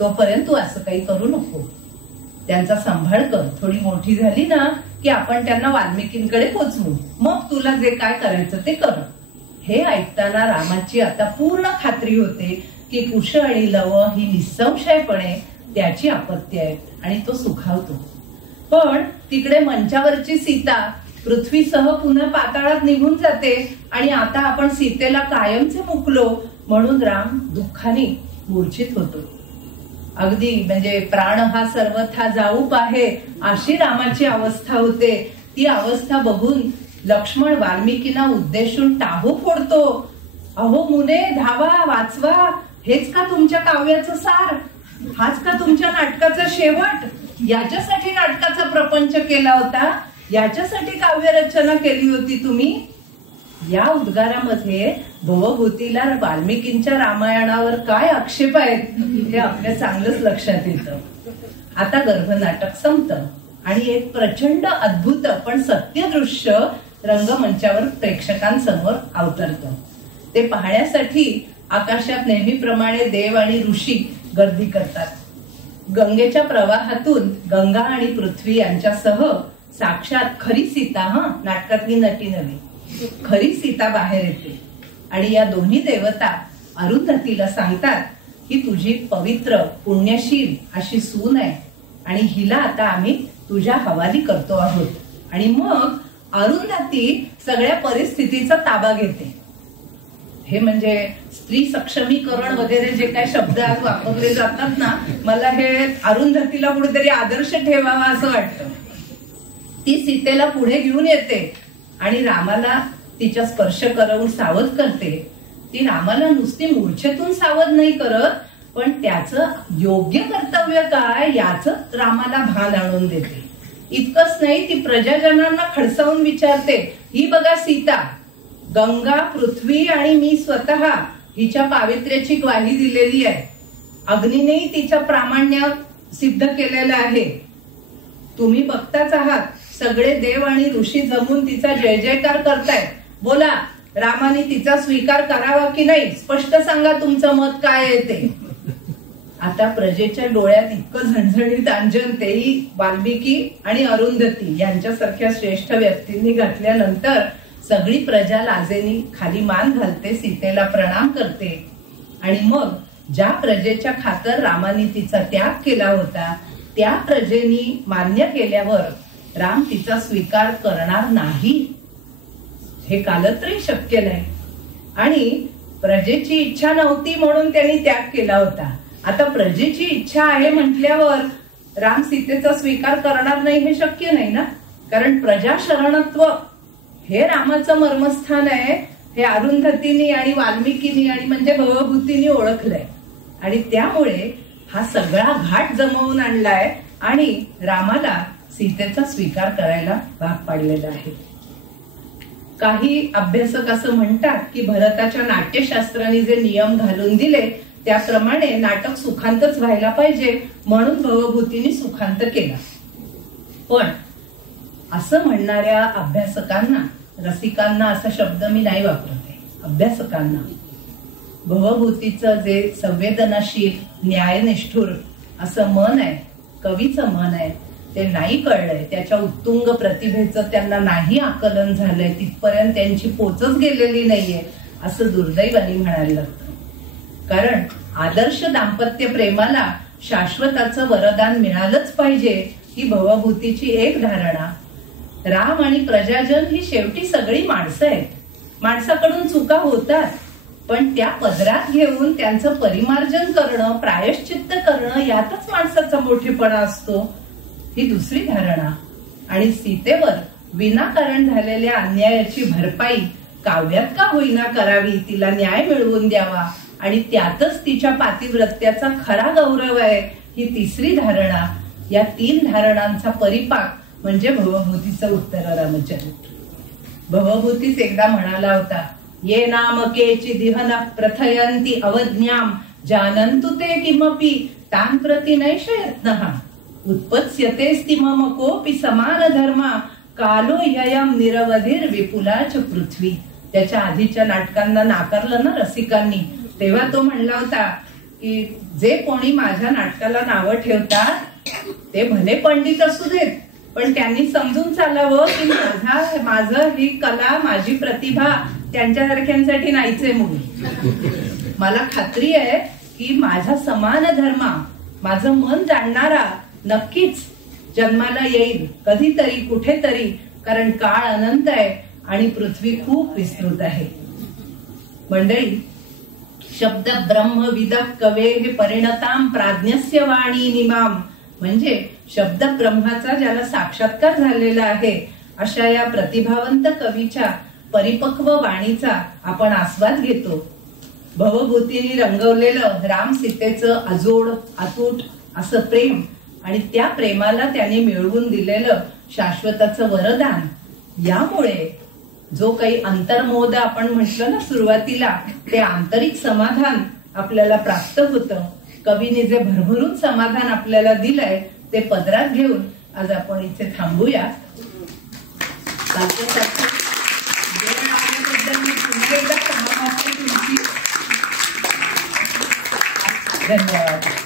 तोपर्यंत तू असं काही करू नको. त्यांचा सांभाळ कर. थोडी मोठी झाली ना की आपण त्यांना वाल्मिकींकडे पोचवू. मग तुला जे काय करायचं ते कर. हे ऐकताना रामाची आता पूर्ण खात्री होते की कुश आणि लव ही निसंशयपणे त्याची आपत्ती आहेत आणि तो सुखावतो. पण तिकडे मंचावरची सीता पृथ्वीसह पुन्हा पाताळात निघून जाते आणि आता आपण सीतेला कायमचे मुकलो म्हणून राम दुःखाने मूर्छित होतो. अगदी म्हणजे प्राण हा सर्वथा जाऊप आहे अशी रामाची अवस्था होते. ती अवस्था बघून लक्ष्मण वाल्मिकींना उद्देशून टाहू फोडतो. अहो मुने, धावा, वाचवा. हेच का तुमच्या काव्याचं सार? हाच का तुमच्या नाटकाचा शेवट? याच्यासाठी नाटकाचा प्रपंच केला होता? याच्यासाठी काव्यरचना केली होती तुम्ही? या उद्गारामध्ये भवभूतीला वाल्मिकींच्या रामायणावर काय आक्षेप आहेत हे आपल्या चांगलंच लक्षात येतं. आता गर्भनाटक संपतं आणि एक प्रचंड अद्भुत पण सत्य दृश्य रंगमंचावर प्रेक्षकांसमोर अवतरतं. ते पाहण्यासाठी आकाशात नेहमीप्रमाणे देव आणि ऋषी गर्दी करतात. गंगेच्या प्रवाहातून गंगा आणि पृथ्वी यांच्यासह साक्षात खरी सीता, नाटकातली नटी नव्हे, खरी सीता बाहेर येते आणि या दोन्ही देवता अरुंधतीला सांगतात की तुझी पवित्र पुण्यशील अशी सून आहे आणि हिला आता आम्ही तुझ्या हवाली करतो आहोत. आणि मग अरुंधती सगळ्या परिस्थितीचा ताबा घेते. हे म्हणजे स्त्री सक्षमीकरण वगैरे जे काही शब्द आज वापरले जातात ना, मला हे अरुंधतीला कुठेतरी आदर्श ठेवावा असं वाटतं. ती सीतेला पुढे घेऊन येते आणि रामाला तिच्या स्पर्श करून सावध करते. ती रामाला नुसती मूर्छेतून सावध नाही करत, पण त्याचं योग्य कर्तव्य काय याच रामाला भान आणून देते. इतकंच नाही, ती प्रजाजनांना खडसावून विचारते, ही बघा सीता, गंगा, पृथ्वी आणि मी स्वतः हिच्या पावित्र्याची ग्वाही दिलेली आहे. अग्नीनेही तिचं प्रामाण्य सिद्ध केलेलं आहे. तुम्ही बघताच आहात, सगळे देव आणि ऋषी जमून तिचा जय जयकार करतायत. बोला, रामाने तिचा स्वीकार करावा की नाही? स्पष्ट सांगा तुमचं मत काय आहे ते. आता प्रजेच्या डोळ्यात इतकं झणझणीत अंजन तेही वाल्मिकी आणि अरुंधती यांच्यासारख्या श्रेष्ठ व्यक्तींनी घातल्यानंतर सगळी प्रजा लाजेनी खाली मान घालते, सीतेला प्रणाम करते. आणि मग ज्या प्रजेच्या खातर रामाने तिचा त्याग केला होता त्या प्रजेनी मान्य केल्यावर राम तिचा स्वीकार करणार नाही हे कालत्रही शक्य नाही. आणि प्रजेची इच्छा नव्हती म्हणून त्यांनी त्याग केला होता. आता प्रजेची इच्छा आहे म्हटल्यावर राम सीतेचा स्वीकार करणार नाही हे शक्य नाही ना, कारण प्रजा शरणत्व हे रामाचं मर्मस्थान आहे. हे अरुंधतींनी आणि वाल्मिकीनी आणि म्हणजे भवभूतींनी ओळखलंय आणि त्यामुळे हा सगळा घाट जमवून आणलाय आणि रामाला सीतेचा स्वीकार करायला भाग पाडलेला आहे. काही अभ्यासक असं म्हणतात की भरताच्या नाट्यशास्त्राने जे नियम घालून दिले त्याप्रमाणे नाटक सुखांतच व्हायला पाहिजे म्हणून भवभूतीने सुखांत केला. पण असं म्हणणाऱ्या अभ्यासकांना, रसिकांना असा शब्द मी नाही वापरते, अभ्यासकांना भवभूतीचं जे संवेदनशील न्यायनिष्ठुर असं मन आहे, कवीचं मन आहे, ते नाही कळलंय. त्याच्या उत्तुंग प्रतिभेचं त्यांना नाही आकलन झालंय, तिथपर्यंत त्यांची पोचच गेलेली नाहीये असं दुर्दैवाने म्हणायला लागतं. कारण आदर्श दाम्पत्य प्रेमाला शाश्वताचं वरदान मिळालंच पाहिजे ही भवभूतीची एक धारणा. राम आणि प्रजाजन ही शेवटी सगळी माणसं आहेत. माणसाकडून चुका होतात, पण त्या पदरात घेऊन त्यांचं परिमार्जन करणं, प्रायश्चित्त करणं यातच माणसाचा मोठेपणा असतो ही दुसरी धारणा. आणि सीतेवर विनाकारण झालेल्या अन्यायाची भरपाई काव्यात का होईना करावी, तिला न्याय मिळवून द्यावा आणि त्यातच तिच्या पातिव्रत्याचा खरा गौरव आहे ही तिसरी धारणा. या तीन धारणांचा परिपाक म्हणजे भवभूतीचं उत्तर रामचरित्र. भवभूतीच एकदा म्हणाला होता, ये नामकेची दिहन प्रथयंती अवज्ञाम जानन्तु ते किमपि तान् प्रति नैष यत्नः उत्पत्स्यतेस्ति मम कोऽपि समान धर्मा कालो ह्ययं निरवधिर विपुलाच पृथ्वी. त्याच्या आधीच्या नाटकांना नाकारलं ना रसिकांनी, तेव्हा तो म्हणला होता की जे कोणी माझ्या नाटकाला नावं ठेवतात ते भले पंडित असू देत, पण त्यांनी समजून चालावं की माझं ही कला, माझी प्रतिभा त्यांच्यासारख्यांसाठी नाहीच आहे मुली. मला खात्री आहे की माझा समान धर्मा, माझं मन जाणणारा नक्कीच जन्माला येईल कधीतरी कुठेतरी, कारण काळ अनंत आहे आणि पृथ्वी खूप विस्तृत आहे. मंडळी, शब्द ब्रह्म विद कवे हे परिणताम प्राज्ञस्य वाणी निमाम म्हणजे शब्द ब्रह्माचा ज्याला साक्षात्कार झालेला आहे अशा या प्रतिभावंत कवीच्या परिपक्व वाणीचा आपण आस्वाद घेतो. भवभूतीने रंगवलेलं राम सीतेचं अजोड अतूट असं प्रेम आणि त्या प्रेमाला त्याने मिळवून दिलेलं शाश्वताचं वरदान, यामुळे जो काही अंतर्मोद आपण म्हटलं ना सुरुवातीला, ते आंतरिक समाधान आपल्याला प्राप्त होतं. कवीने जे भरभरून समाधान आपल्याला दिलंय ते पदरात घेऊन आज आपण इथे थांबूया. धन्यवाद.